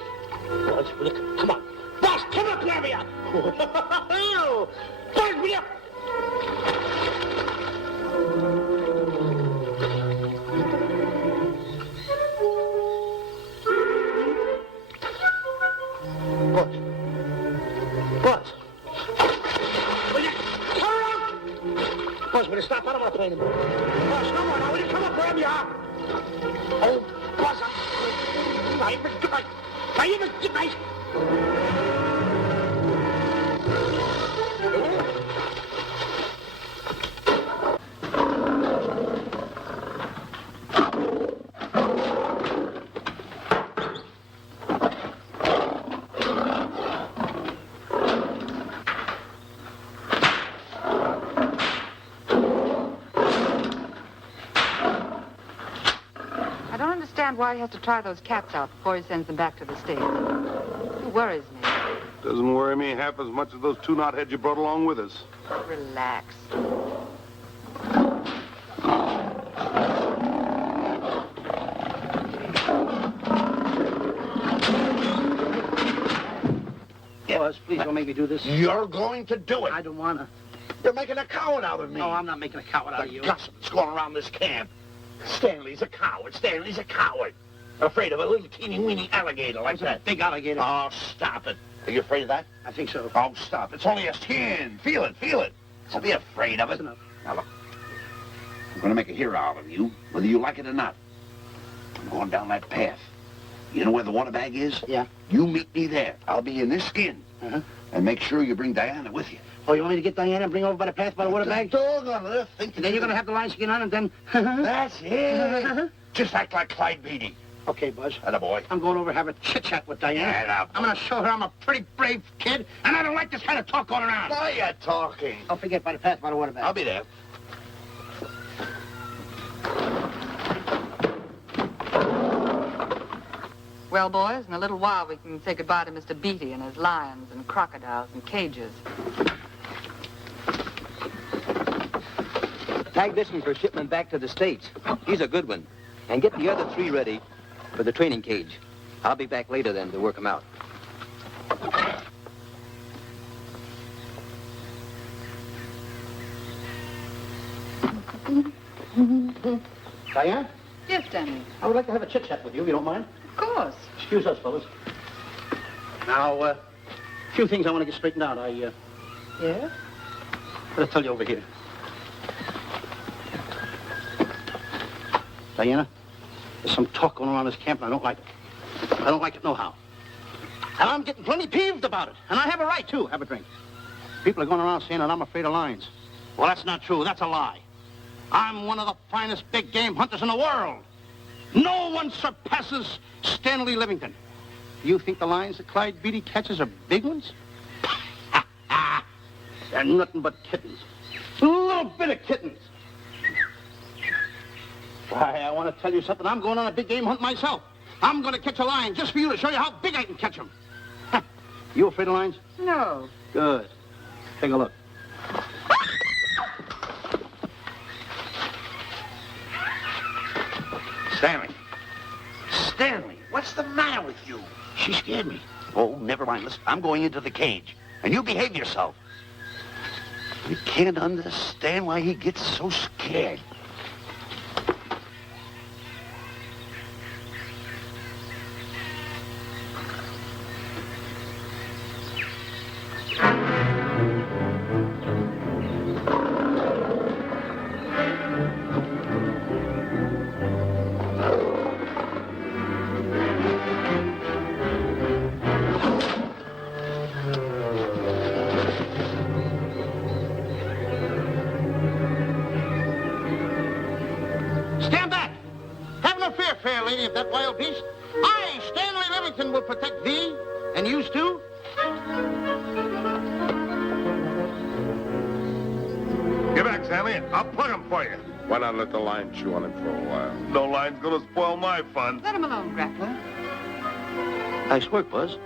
Buzz, look, come on. Buzz, come up there, me up. Buzz, me up. Buzz. Buzz. Will you turn around? Buzz, will you stop? I don't want to play anymore. Buzz, no more now. Will you come up wherever you are? Oh, Buzz, Why he has to try those cats out before he sends them back to the States. It worries me. Doesn't worry me half as much as those two knotheads you brought along with us. Relax. Buzz, Please don't make me do this. You're going to do it. I don't want to. You're making a coward out of me. No, I'm not making a coward out of The you. gossip that's going around this camp. Stanley's a coward. Stanley's a coward. Afraid of a little teeny-weeny alligator like What's a that. big alligator? Oh, stop it. Are you afraid of that? I think so. Oh, stop. It's only a skin. Feel it, feel it. Don't be afraid of it. That's enough. Now, look. I'm going to make a hero out of you, whether you like it or not. I'm going down that path. You know where the water bag is? Yeah. You meet me there. I'll be in this skin. Uh-huh. And make sure you bring Diana with you. Oh, you want me to get Diana and bring her over by the path by the water bag? Dog on earth. Think And then you're going to have the lion skin on and then... That's it. Just act like Clyde Beatty. Okay, Buzz. Attaboy. I'm going over to have a chit-chat with Diana. Attaboy. I'm going to show her I'm a pretty brave kid, and I don't like this kind of talk going around. Now you're talking. Don't forget by the path by the water bag. I'll be there. Well, boys, in a little while we can say goodbye to Mr. Beatty and his lions and crocodiles and cages. Tag this one for shipment back to the States. He's a good one. And get the other 3 ready for the training cage. I'll be back later then to work them out. Diana, Yes, Danny. I would like to have a chit-chat with you, if you don't mind. Of course. Excuse us, fellas. Now, a few things I want to get straightened out. Yes? Better tell you over here. Diana, there's some talk going around this camp, and I don't like it. I don't like it nohow. And I'm getting plenty peeved about it. And I have a right, too. Have a drink. People are going around saying that I'm afraid of lions. Well, that's not true. That's a lie. I'm one of the finest big game hunters in the world. No one surpasses Stanley Livington. You think the lions that Clyde Beatty catches are big ones? They're nothing but kittens. A little bit of kittens. Why, I want to tell you something. I'm going on a big game hunt myself. I'm going to catch a lion just for you to show you how big I can catch him. You afraid of lions? No. Good. Take a look. Stanley. Stanley, what's the matter with you? She scared me. Oh, never mind. Listen, I'm going into the cage. And you behave yourself. I can't understand why he gets so scared. Fair lady of that wild beast. I, Stanley Livington, will protect thee, and you too. Get back, Stanley. I'll plug him for you. Why not let the lion chew on him for a while? No lion's gonna spoil my fun. Let him alone, Grappler. Nice work, Buzz.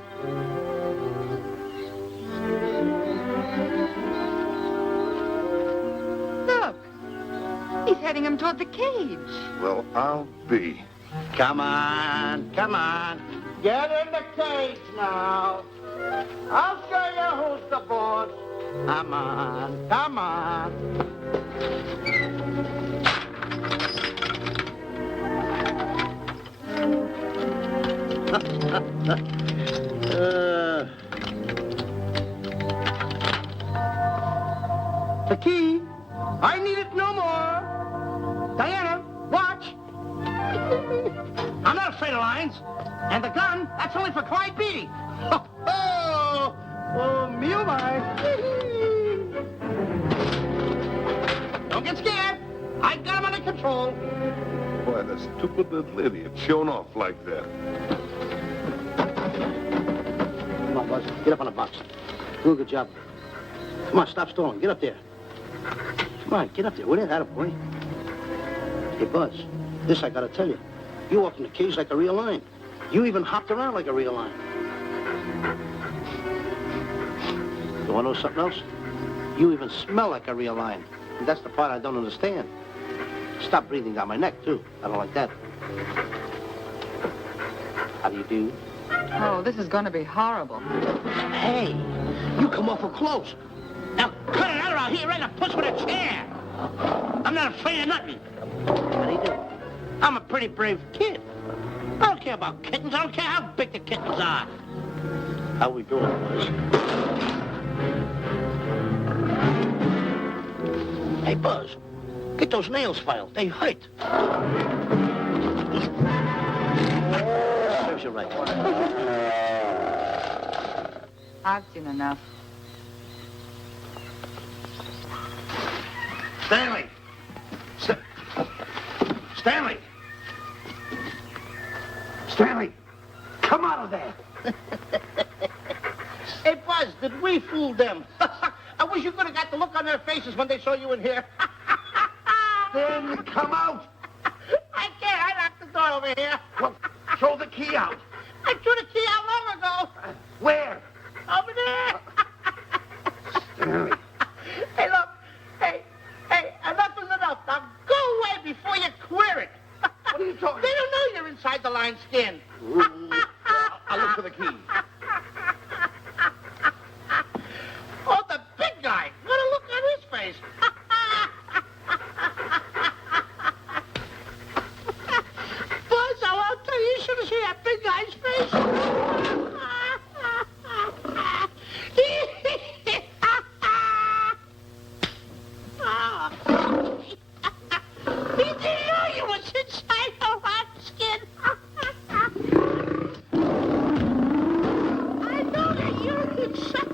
Look. He's heading him toward the cage. Well, I'll be. Come on, come on. Get in the cage now. I'll show you who's the boss. Come on, come on. The key. I need it no more. Diana, watch. I'm not afraid of lions. And the gun, that's only for Clyde Beatty. Oh, me oh my. Don't get scared. I got him under control. Boy, the stupid little idiot showing off like that. Come on, Buzz. Get up on the box. Do a good job. Come on, stop stalling. Get up there. Come on, get up there. With it, attaboy. Hey, Buzz, this I gotta tell you. You walked in the cage like a real lion. You even hopped around like a real lion. You wanna know something else? You even smell like a real lion. And that's the part I don't understand. Stop breathing down my neck, too. I don't like that. How do you do? Oh, this is going to be horrible. Hey, You come awful close. Now, cut it out or I'll hit you right in the puss with a chair. I'm not afraid of nothing. How do you do? I'm a pretty brave kid. I don't care about kittens. I don't care how big the kittens are. How we doing, boys? Hey, Buzz, get those nails filed. They hurt. Serves you right. I've seen enough. Stanley! Stanley! Stanley! Come out of there! Hey, Buzz, did we fool them? I wish you could have got the look on their faces when they saw you in here. Stanley, come out! I can't. I locked the door over here. Well, throw the key out. I threw the key out long ago. Where? Over there. Stanley. Hey, look. Hey, enough is enough. Now go away before you queer it. What are you talking They don't know you're inside the lion's skin. I'll look for the key. Oh, the big guy. What a look on his face. Buzz, I'll tell you, you should have seen that big guy's face. He didn't know you was inside the lion's skin. I know that you're inside.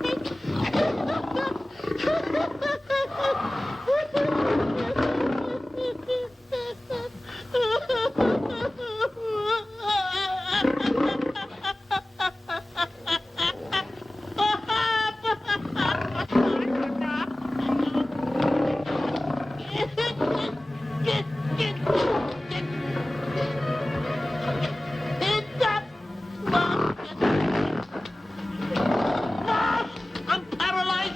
I'm paralyzed.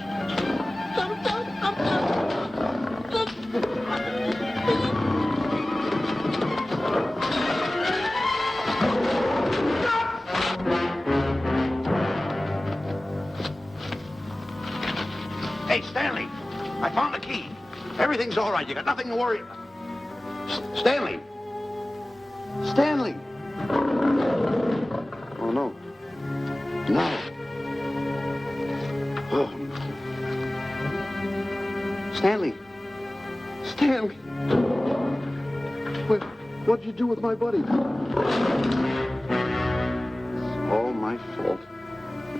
Hey, Stanley, I found the key. Everything's all right. You got nothing to worry about. Stanley. Stanley. Oh, no. No. Oh. Stanley. Stanley. What'd you do with my buddy? It's all my fault.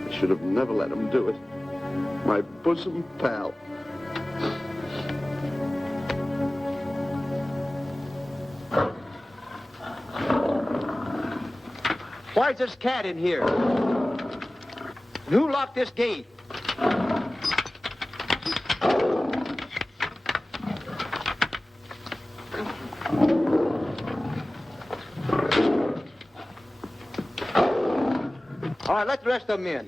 I should have never let him do it. My bosom pal. Why is this cat in here? And who locked this gate? All right, let the rest of them in.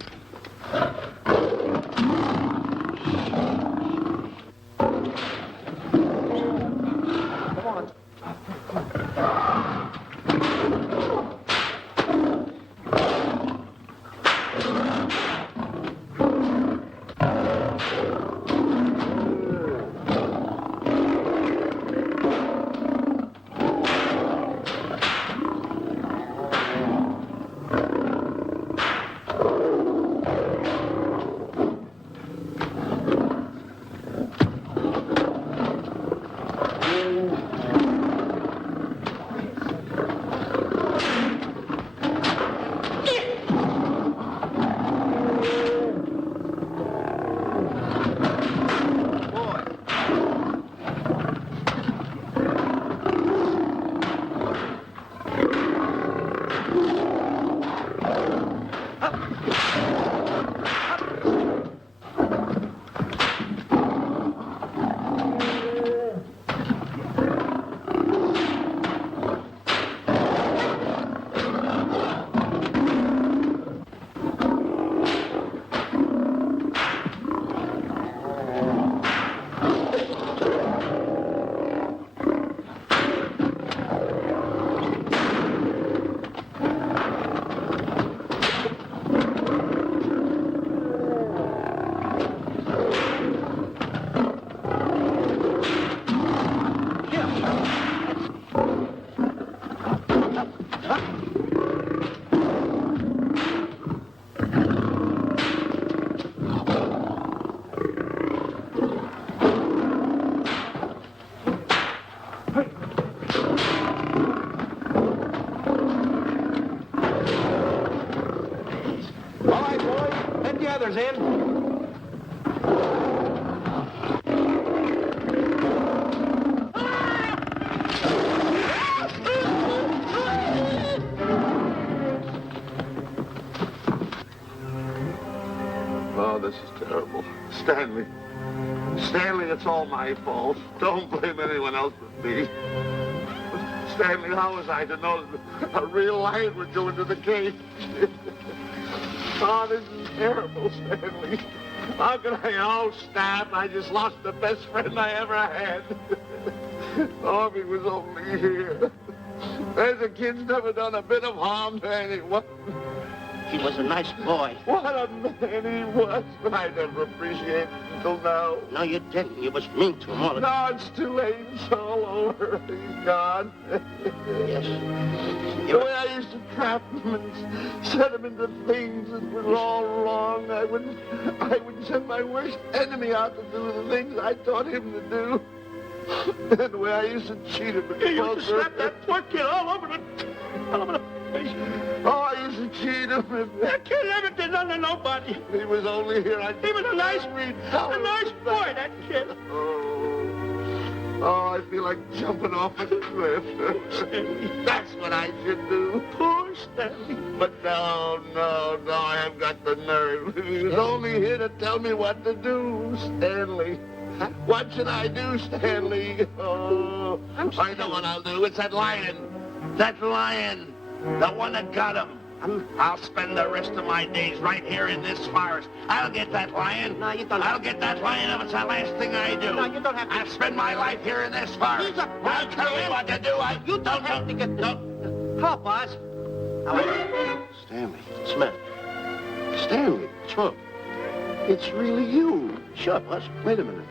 Come on. All right, boys. Let the others in. Oh, this is terrible. Stanley. Stanley, it's all my fault. Don't blame anyone else but me. Stanley, how was I to know that a real lion would go into the cage? Oh, this is terrible, Stanley. How could I? Oh, snap. I just lost the best friend I ever had. Oh, if he was only here. There's a kid's never done a bit of harm to anyone. He was a nice boy. What a man he was. I never appreciated it until now. No, you didn't. You was mean to him all the No, it's too late. It's all over. He's gone. Yes. The way I used to trap him and set him into things that were all wrong, I would send my worst enemy out to do the things I taught him to do. And the way I used to cheat him. You used to slap that poor kid all over the face. Oh, I used to cheat him. That kid never did nothing to nobody. He was only here. He was a nice boy, that kid. Oh, I feel like jumping off a cliff. That's what I should do. Poor Stanley. But no, I haven't got the nerve. He was only here to tell me what to do, Stanley. What should I do, Stanley? Oh, I know what I'll do. It's that lion. That lion. The one that got him. I'll spend the rest of my days right here in this forest. I'll get that lion. No, you don't. I'll get that lion if it's the last thing I do. No, you don't have to. I'll spend my life here in this forest. He's a I'll tell me what to do. You don't have to get... Hello, boss. Stanley. Smith. Stanley. True. It's really you. Sure, boss. Wait a minute.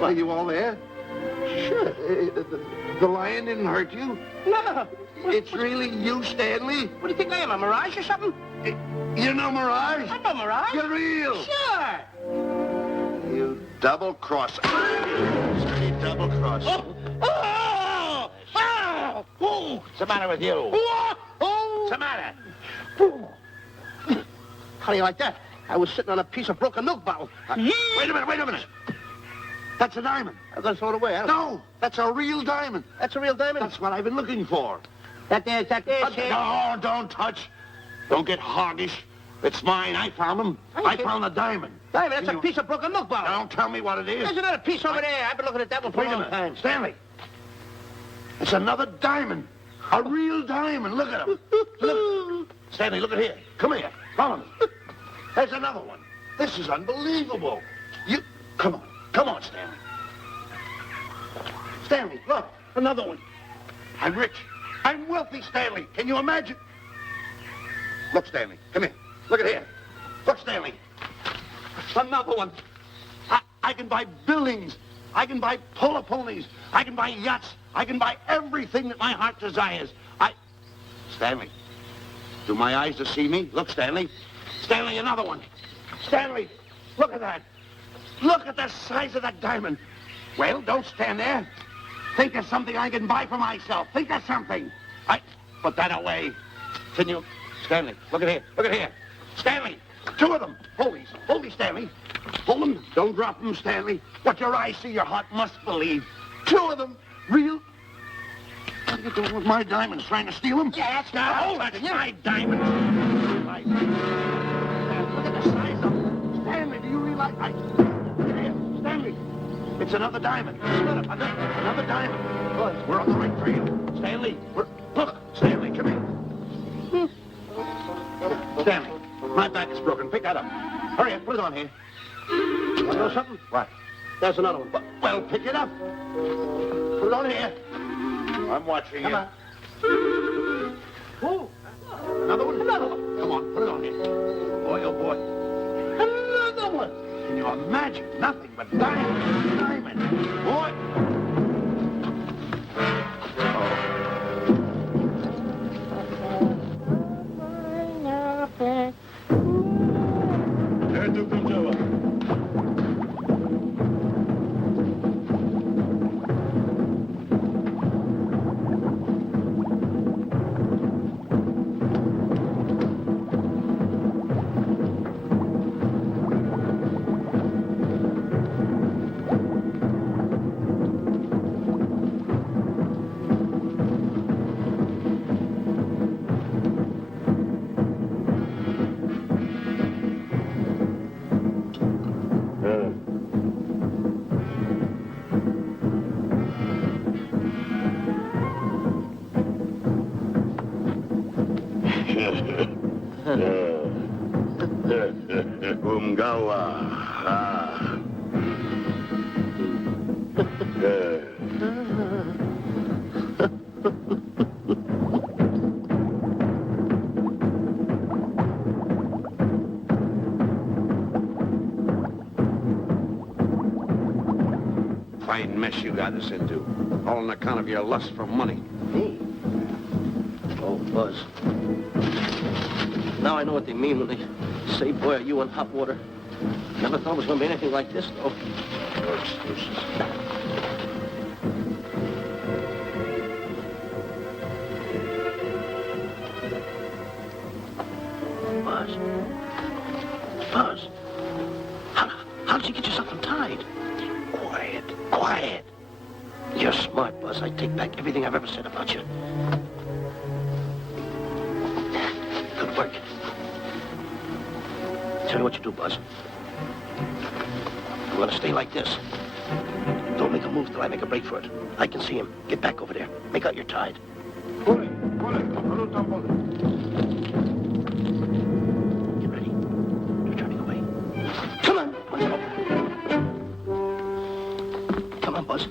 Are you all there? Sure. The lion didn't hurt you? No. It's really you, Stanley? What do you think I am, a mirage or something? You're no mirage? I'm no mirage. You're real. Sure. You double-crosser. Dirty double-crosser. Oh! What's the matter with you? What's the matter? How do you like that? I was sitting on a piece of broken milk bottle. Wait a minute. That's a diamond. I'm going to throw it away. No, that's a real diamond. That's a real diamond? That's what I've been looking for. That there, kid. No, don't touch. Don't get hoggish. It's mine. I found them. I found the diamond. Diamond, that's a piece of broken milk bottle. Don't tell me what it is. There's another piece over there. I've been looking at that one for Wait a a long minute. time. Stanley. It's another diamond. A real diamond. Look at him. Look. Stanley, look at here. Come here. Follow me. There's another one. This is unbelievable. Come on, Stanley. Stanley, look. Another one. I'm rich. I'm wealthy, Stanley. Can you imagine? Look, Stanley. Come here. Look at here. Look, Stanley. Another one. I can buy buildings. I can buy polo ponies. I can buy yachts. I can buy everything that my heart desires. Stanley, do my eyes deceive me? Look, Stanley. Stanley, another one. Stanley, look at that. Look at the size of that diamond. Well, don't stand there. Think of something I can buy for myself. Think of something. Put that away. Can you... Stanley, look at here. Look at here. Stanley, two of them. Hold these, Stanley. Hold them. Don't drop them, Stanley. What your eyes see, your heart must believe. Two of them. Real... What are you doing with my diamonds? Trying to steal them? Yeah, that's No, that's my diamonds. Look at the size of them. Stanley, do you realize... Here, Stanley. It's another diamond. Another diamond. Good. We're on the right trail. Stanley, look, Stanley, come here. Stanley, my back is broken. Pick that up. Hurry up, put it on here. Want to know something? What? There's another one. Well, pick it up. Put it on here. I'm watching you. Come on. Oh, another one? Another one. Come on, put it on here. Boy, oh boy. Another one. Can you imagine? Nothing but diamond. Boy. Umgawa. Fine mess you got us into. All on account of your lust for money. Me? Oh, Buzz. Now I know what they mean when they say, boy, are you in hot water. Never thought it was going to be anything like this, though. No excuses. Buzz. Buzz. How did you get yourself untied? Quiet. Quiet. You're smart, Buzz. I take back everything I've ever said about you. Good work. Tell me what you do, Buzz. I'm gonna stay like this. Don't make a move till I make a break for it. I can see him. Get back over there. Make out you're tied. Pull it. Get ready. You're turning away. Come on. Come on, Buzz.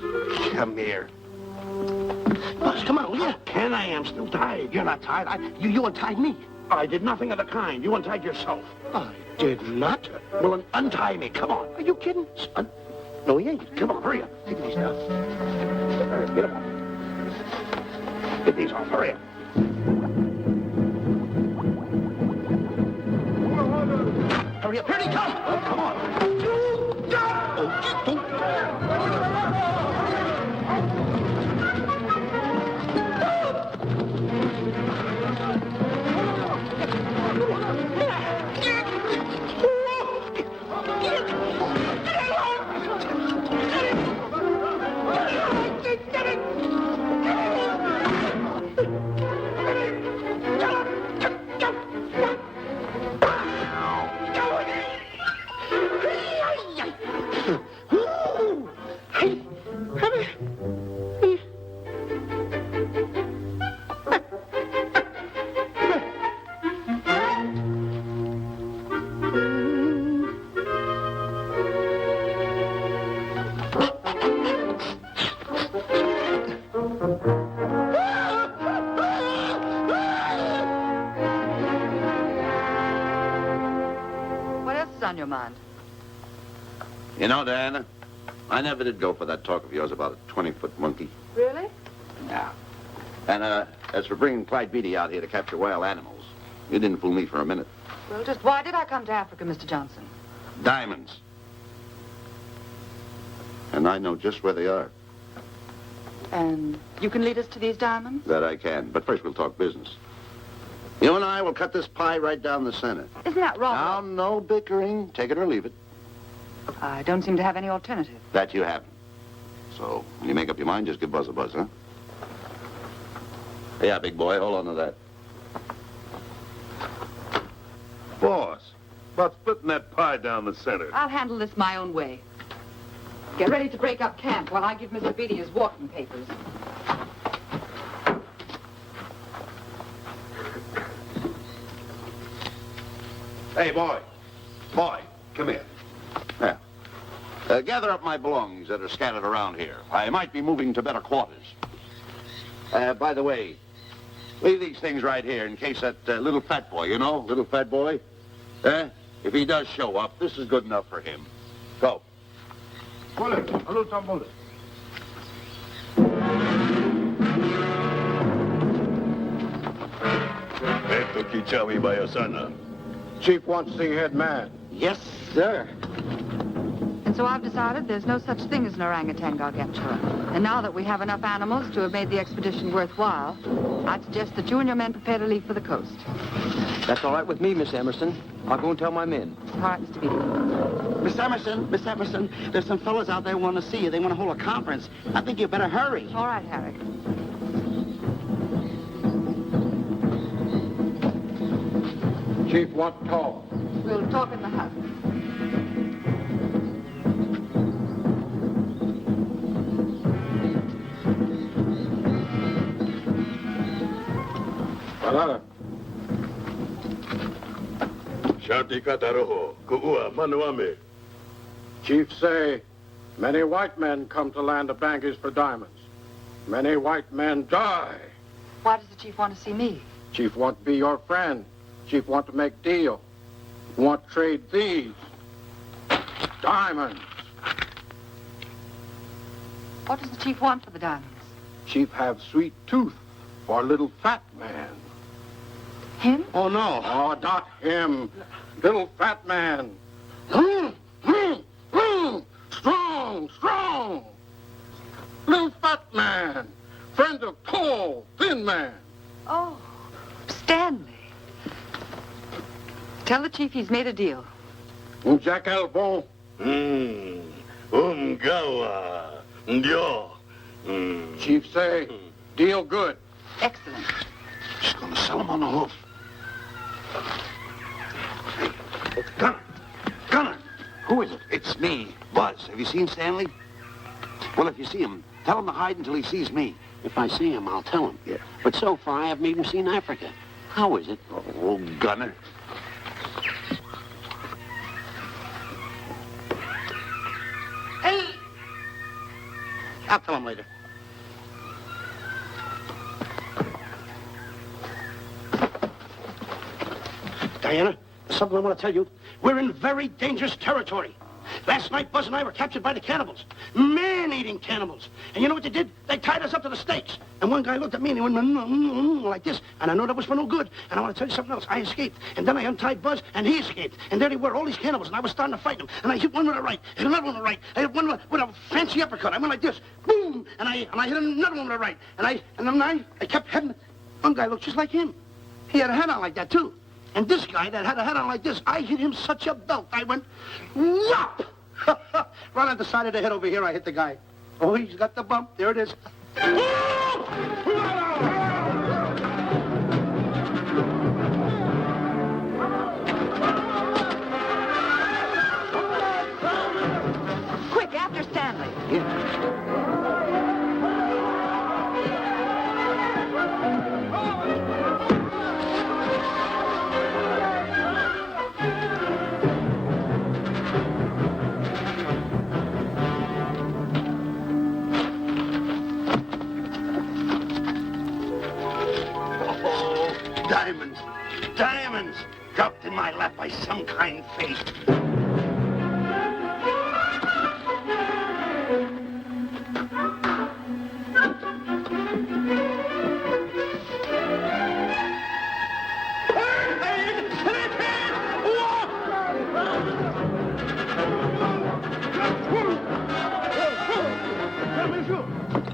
Come here. Buzz, come on, will you? Can I? I'm still tied. You're not tied. You untied me. I did nothing of the kind. You untied yourself. I did not. Well, then untie me. Come on. Are you kidding? No, he ain't. Come on, hurry up. Take these now. Get them off. Get these off. Hurry up. Hurry up. Here he comes. Oh, come on. On your mind? You know, Diana, I never did go for that talk of yours about a 20-foot monkey. Really? Yeah. And, as for bringing Clyde Beatty out here to capture wild animals, you didn't fool me for a minute. Well, just why did I come to Africa, Mr. Johnson? Diamonds. And I know just where they are. And you can lead us to these diamonds? That I can. But first we'll talk business. You and I will cut this pie right down the center. Isn't that wrong? Now, no bickering. Take it or leave it. I don't seem to have any alternative. That you haven't. So, when you make up your mind, just give Buzz a buzz, huh? Yeah, big boy, hold on to that. Boss, about splitting that pie down the center. I'll handle this my own way. Get ready to break up camp while I give Mr. Beatty his walking papers. Hey, boy, come here. Now, gather up my belongings that are scattered around here. I might be moving to better quarters. By the way, leave these things right here in case that little fat boy, little fat boy, if he does show up, this is good enough for him. Go. Esto Kichawi Bayasana. Chief wants to see head man. Yes, sir. And so I've decided there's no such thing as an orangutan gargantua. And now that we have enough animals to have made the expedition worthwhile, I'd suggest that you and your men prepare to leave for the coast. That's all right with me, Miss Emerson. I'll go and tell my men. All right, Mr. Beatty. Miss Emerson, there's some fellas out there who want to see you. They want to hold a conference. I think you better hurry. All right, Harry. Chief wants to talk. We'll talk in the hut. Shanti kataroho. Ku'ua manuame. Chiefs say many white men come to land of Bangis for diamonds. Many white men die. Why does the chief want to see me? Chief want to be your friend. Chief want to make deal. Want to trade these diamonds. What does the chief want for the diamonds? Chief have sweet tooth for little fat man. Him? Oh, no. Oh, not him. Little fat man. Strong, strong. Little fat man. Friend of tall, thin man. Oh, Stanley. Tell the chief he's made a deal. Jack Albon. Umgawa. Ndio. Chief say, deal good. Excellent. She's going to sell him on the hoof. Hey, Gunner. Who is it? It's me, Buzz. Have you seen Stanley? Well, if you see him, tell him to hide until he sees me. If I see him, I'll tell him. Yeah. But so far, I haven't even seen Africa. How is it? Oh, Gunner. Hey! I'll tell him later. Diana, there's something I want to tell you. We're in very dangerous territory. Last night, Buzz and I were captured by the cannibals. Man-eating cannibals. And you know what they did? They tied us up to the stakes. And one guy looked at me and he went like this. And I know that was for no good. And I want to tell you something else. I escaped. And then I untied Buzz and he escaped. And there they were, all these cannibals. And I was starting to fight them. And I hit one with a right, hit another one with a right. I hit one with a fancy uppercut. I went like this. Boom! And I hit another one with a right. And then I kept hitting. One guy looked just like him. He had a hat on like that, too. And this guy that had a hat on like this, I hit him such a belt. I went, whop! Right on the side of the head over here, I hit the guy. Oh, he's got the bump. There it is. Quick, after Stanley. Diamonds. Diamonds. Dropped in my lap by some kind fate.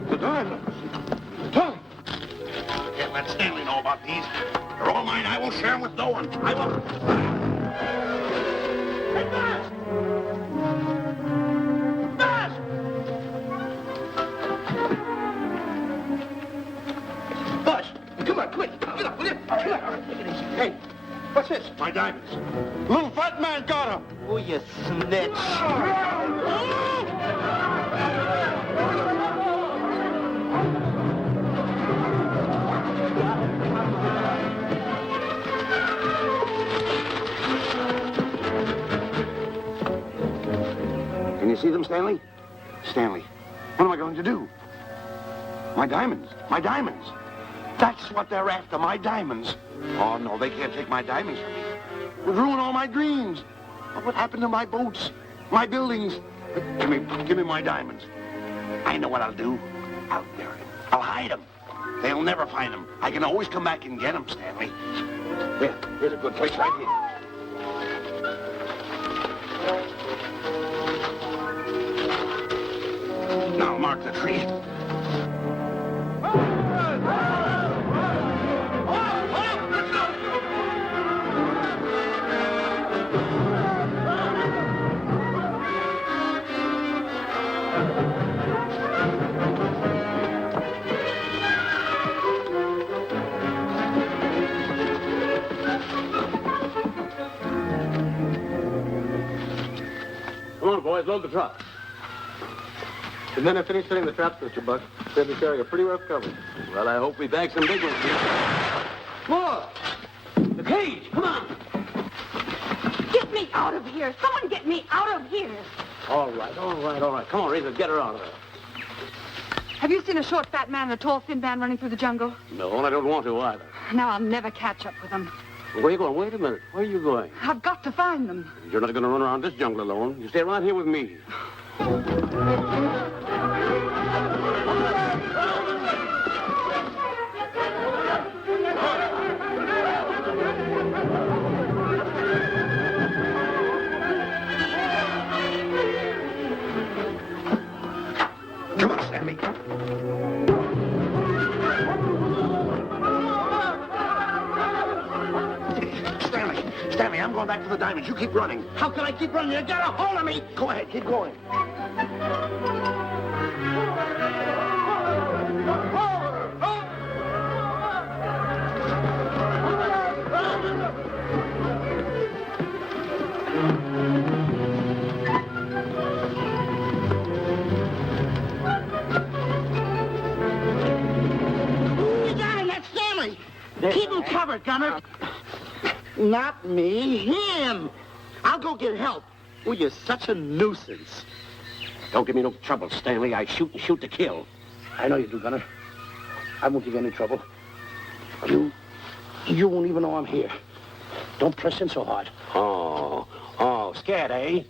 The diamonds. Can't let Stanley know about these. They're all mine. I won't share them with no one. I won't. Hey, Buzz! Buzz! Buzz, come on, quick. Get up, will you? Get up. Hey, what's this? My diamonds. Little fat man got them. Oh, you snitch. Can you see them, Stanley? Stanley, what am I going to do? My diamonds. My diamonds. That's what they're after, my diamonds. Oh, no, they can't take my diamonds from me. It would ruin all my dreams. What happened to my boats? My buildings? Give me my diamonds. I know what I'll do. I'll hide them. They'll never find them. I can always come back and get them, Stanley. Here's a good place right here. Now mark the tree. Come on, boys, load the truck. The men have finished setting the traps, Mr. Buck. Said we're carrying a pretty rough cover. Well, I hope we bag some big ones here. More! The cage, come on! Get me out of here. Someone get me out of here. All right. Come on, Razor, get her out of there. Have you seen a short, fat man and a tall, thin man running through the jungle? No, and I don't want to either. Now I'll never catch up with them. Where are you going? Wait a minute. Where are you going? I've got to find them. You're not going to run around this jungle alone. You stay right here with me. Come on, Stanley. Stanley, I'm going back for the diamonds. You keep running. How can I keep running? You got a hold of me. Go ahead, keep going. You got him. That's Stanley. Keep him covered, Gunner. Not me, him. I'll go get help. Well, you're such a nuisance. Don't give me no trouble, Stanley. I shoot and shoot to kill. I know you do, Gunner. I won't give you any trouble. You won't even know I'm here. Don't press in so hard. Oh, scared, eh?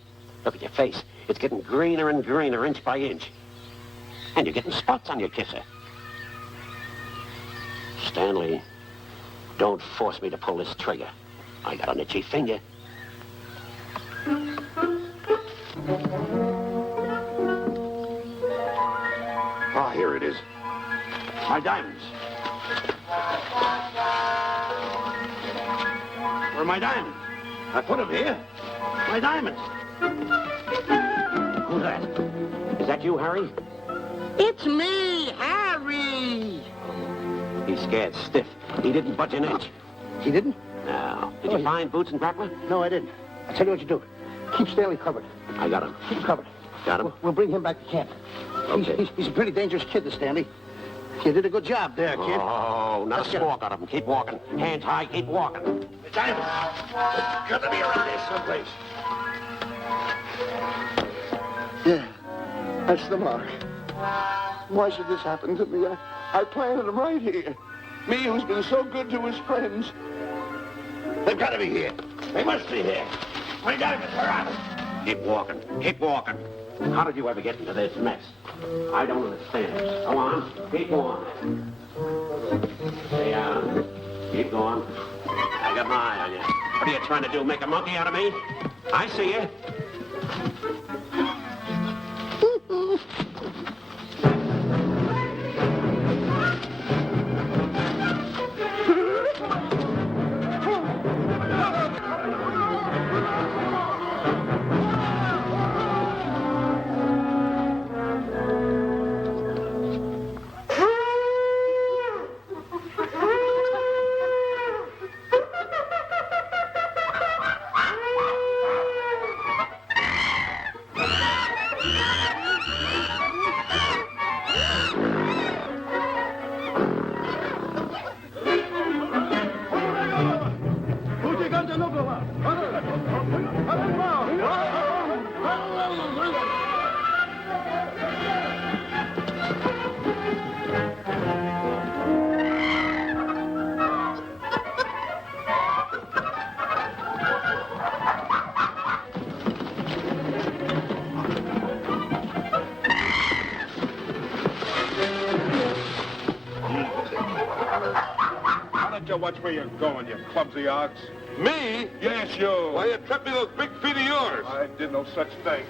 Look at your face. It's getting greener and greener, inch by inch. And you're getting spots on your kisser. Stanley, don't force me to pull this trigger. I got an itchy finger. Ah, here it is. My diamonds. Where are my diamonds? I put them here. My diamonds. Who's that? Is that you, Harry? It's me, Harry. He's scared stiff. He didn't budge an inch. He didn't? No. Did you find Boots and Crackler? No, I didn't. I'll tell you what you do. Keep Stanley covered. I got him. Keep him covered. Got him? We'll bring him back to camp. Okay. He's a pretty dangerous kid, this Stanley. You did a good job there, kid. Oh, not Let's a get squawk out of him. Keep walking. Hands high, keep walking. The diamonds. There's got to be around here someplace. Yeah, that's the mark. Why should this happen to me? I planted them right here. Me, who's been so good to his friends. They've got to be here. They must be here. My diamonds are out. Keep walking. Keep walking. How did you ever get into this mess? I don't understand. Go on. Keep going. Stay down. Keep going. I got my eye on you. What are you trying to do? Make a monkey out of me? I see you. Watch where you're going, you clumsy ox. Me? Yes, you. Why, you tripped me those big feet of yours. I did no such thing.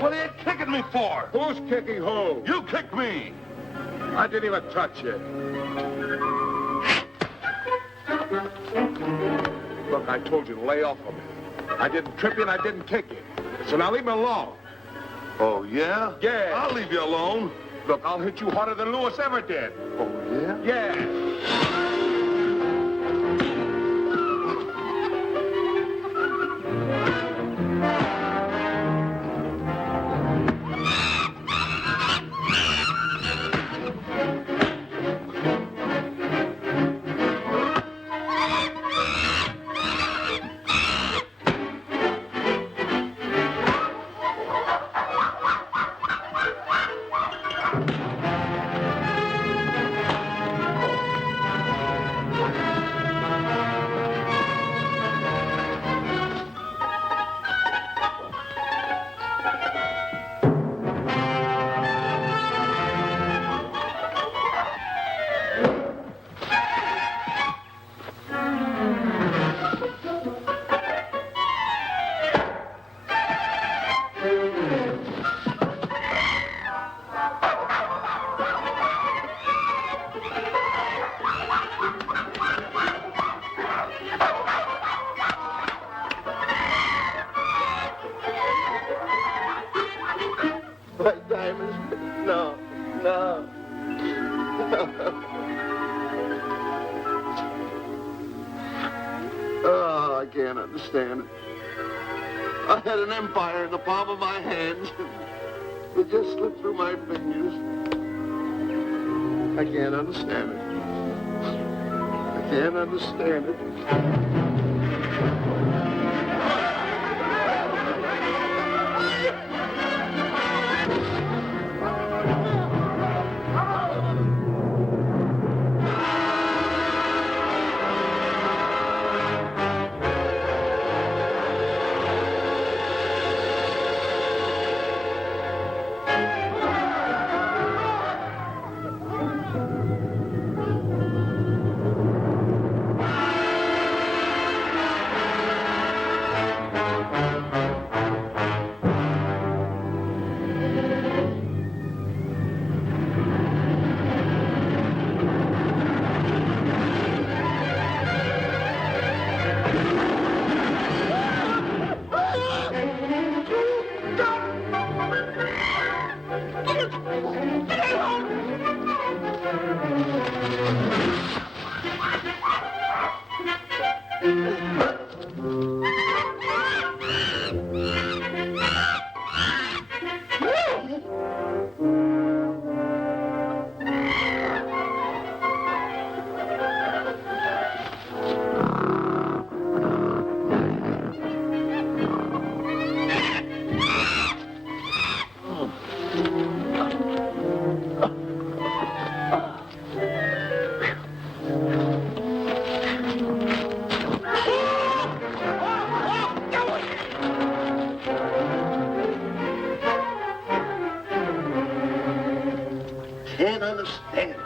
What are you kicking me for? Who's kicking who? You kicked me. I didn't even touch you. Look, I told you to lay off of me. I didn't trip you and I didn't kick you. So now leave me alone. Oh, yeah? Yeah. I'll leave you alone. Look, I'll hit you harder than Lewis ever did. Oh, yeah? Yeah. Oh, I can't understand it. I had an empire in the palm of my hands. It just slipped through my fingers. I can't understand it. I can't understand it. Can't understand it.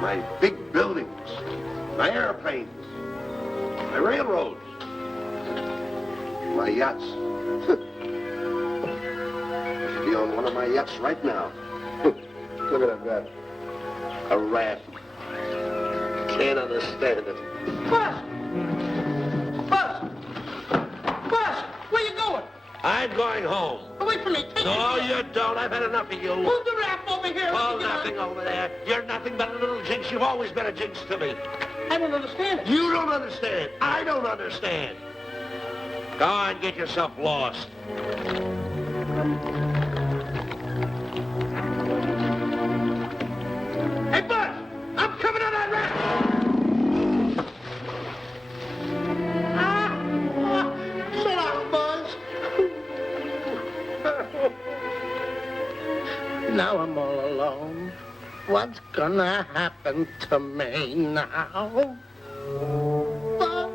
My big buildings, my airplanes, my railroads, my yachts. I should be on one of my yachts right now. Look at that. A rat. Can't understand it. Buzz! Buzz! Buzz! Where you going? I'm going home. Wait for me. Take No, me. you don't. I've had enough of you. Move the raft over here. Oh, Let me get on. nothing over there. You're nothing but a little jinx. You've always been a jinx to me. I don't understand it. You don't understand. I don't understand. Go on, get yourself lost. Hey, Buzz! I'm coming on that raft! Sit down, Buzz. Now I'm all alone. What's gonna happen to me now? Buzz?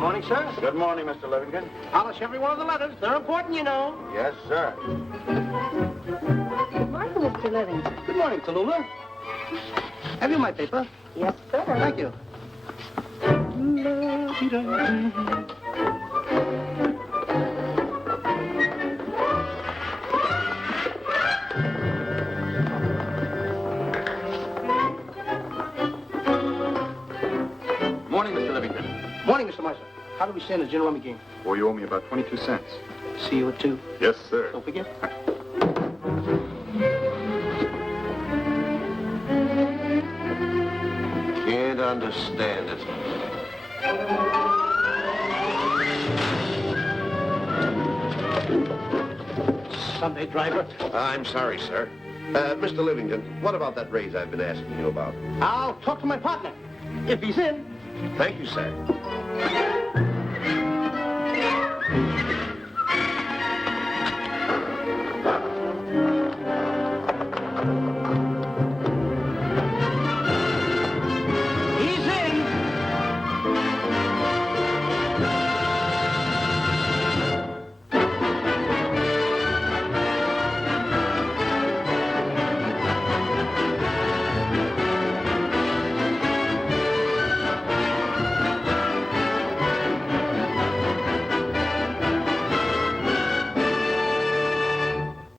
Morning, sir. Good morning, Mr. Livingston. Polish every one of the letters. They're important, you know. Yes, sir. Good morning, Mr. Livingston. Good morning, Tallulah. Have you my paper? Yes, sir. Thank you. Morning, Mr. Livingston. Morning, Mr. Marshall. How do we stand the gin rummy game? Well, you owe me about 22 cents. See you at 2. Yes, sir. Don't forget. Can't understand it. Sunday driver. I'm sorry, sir. Mr. Livingston, what about that raise I've been asking you about? I'll talk to my partner. If he's in. Thank you, sir.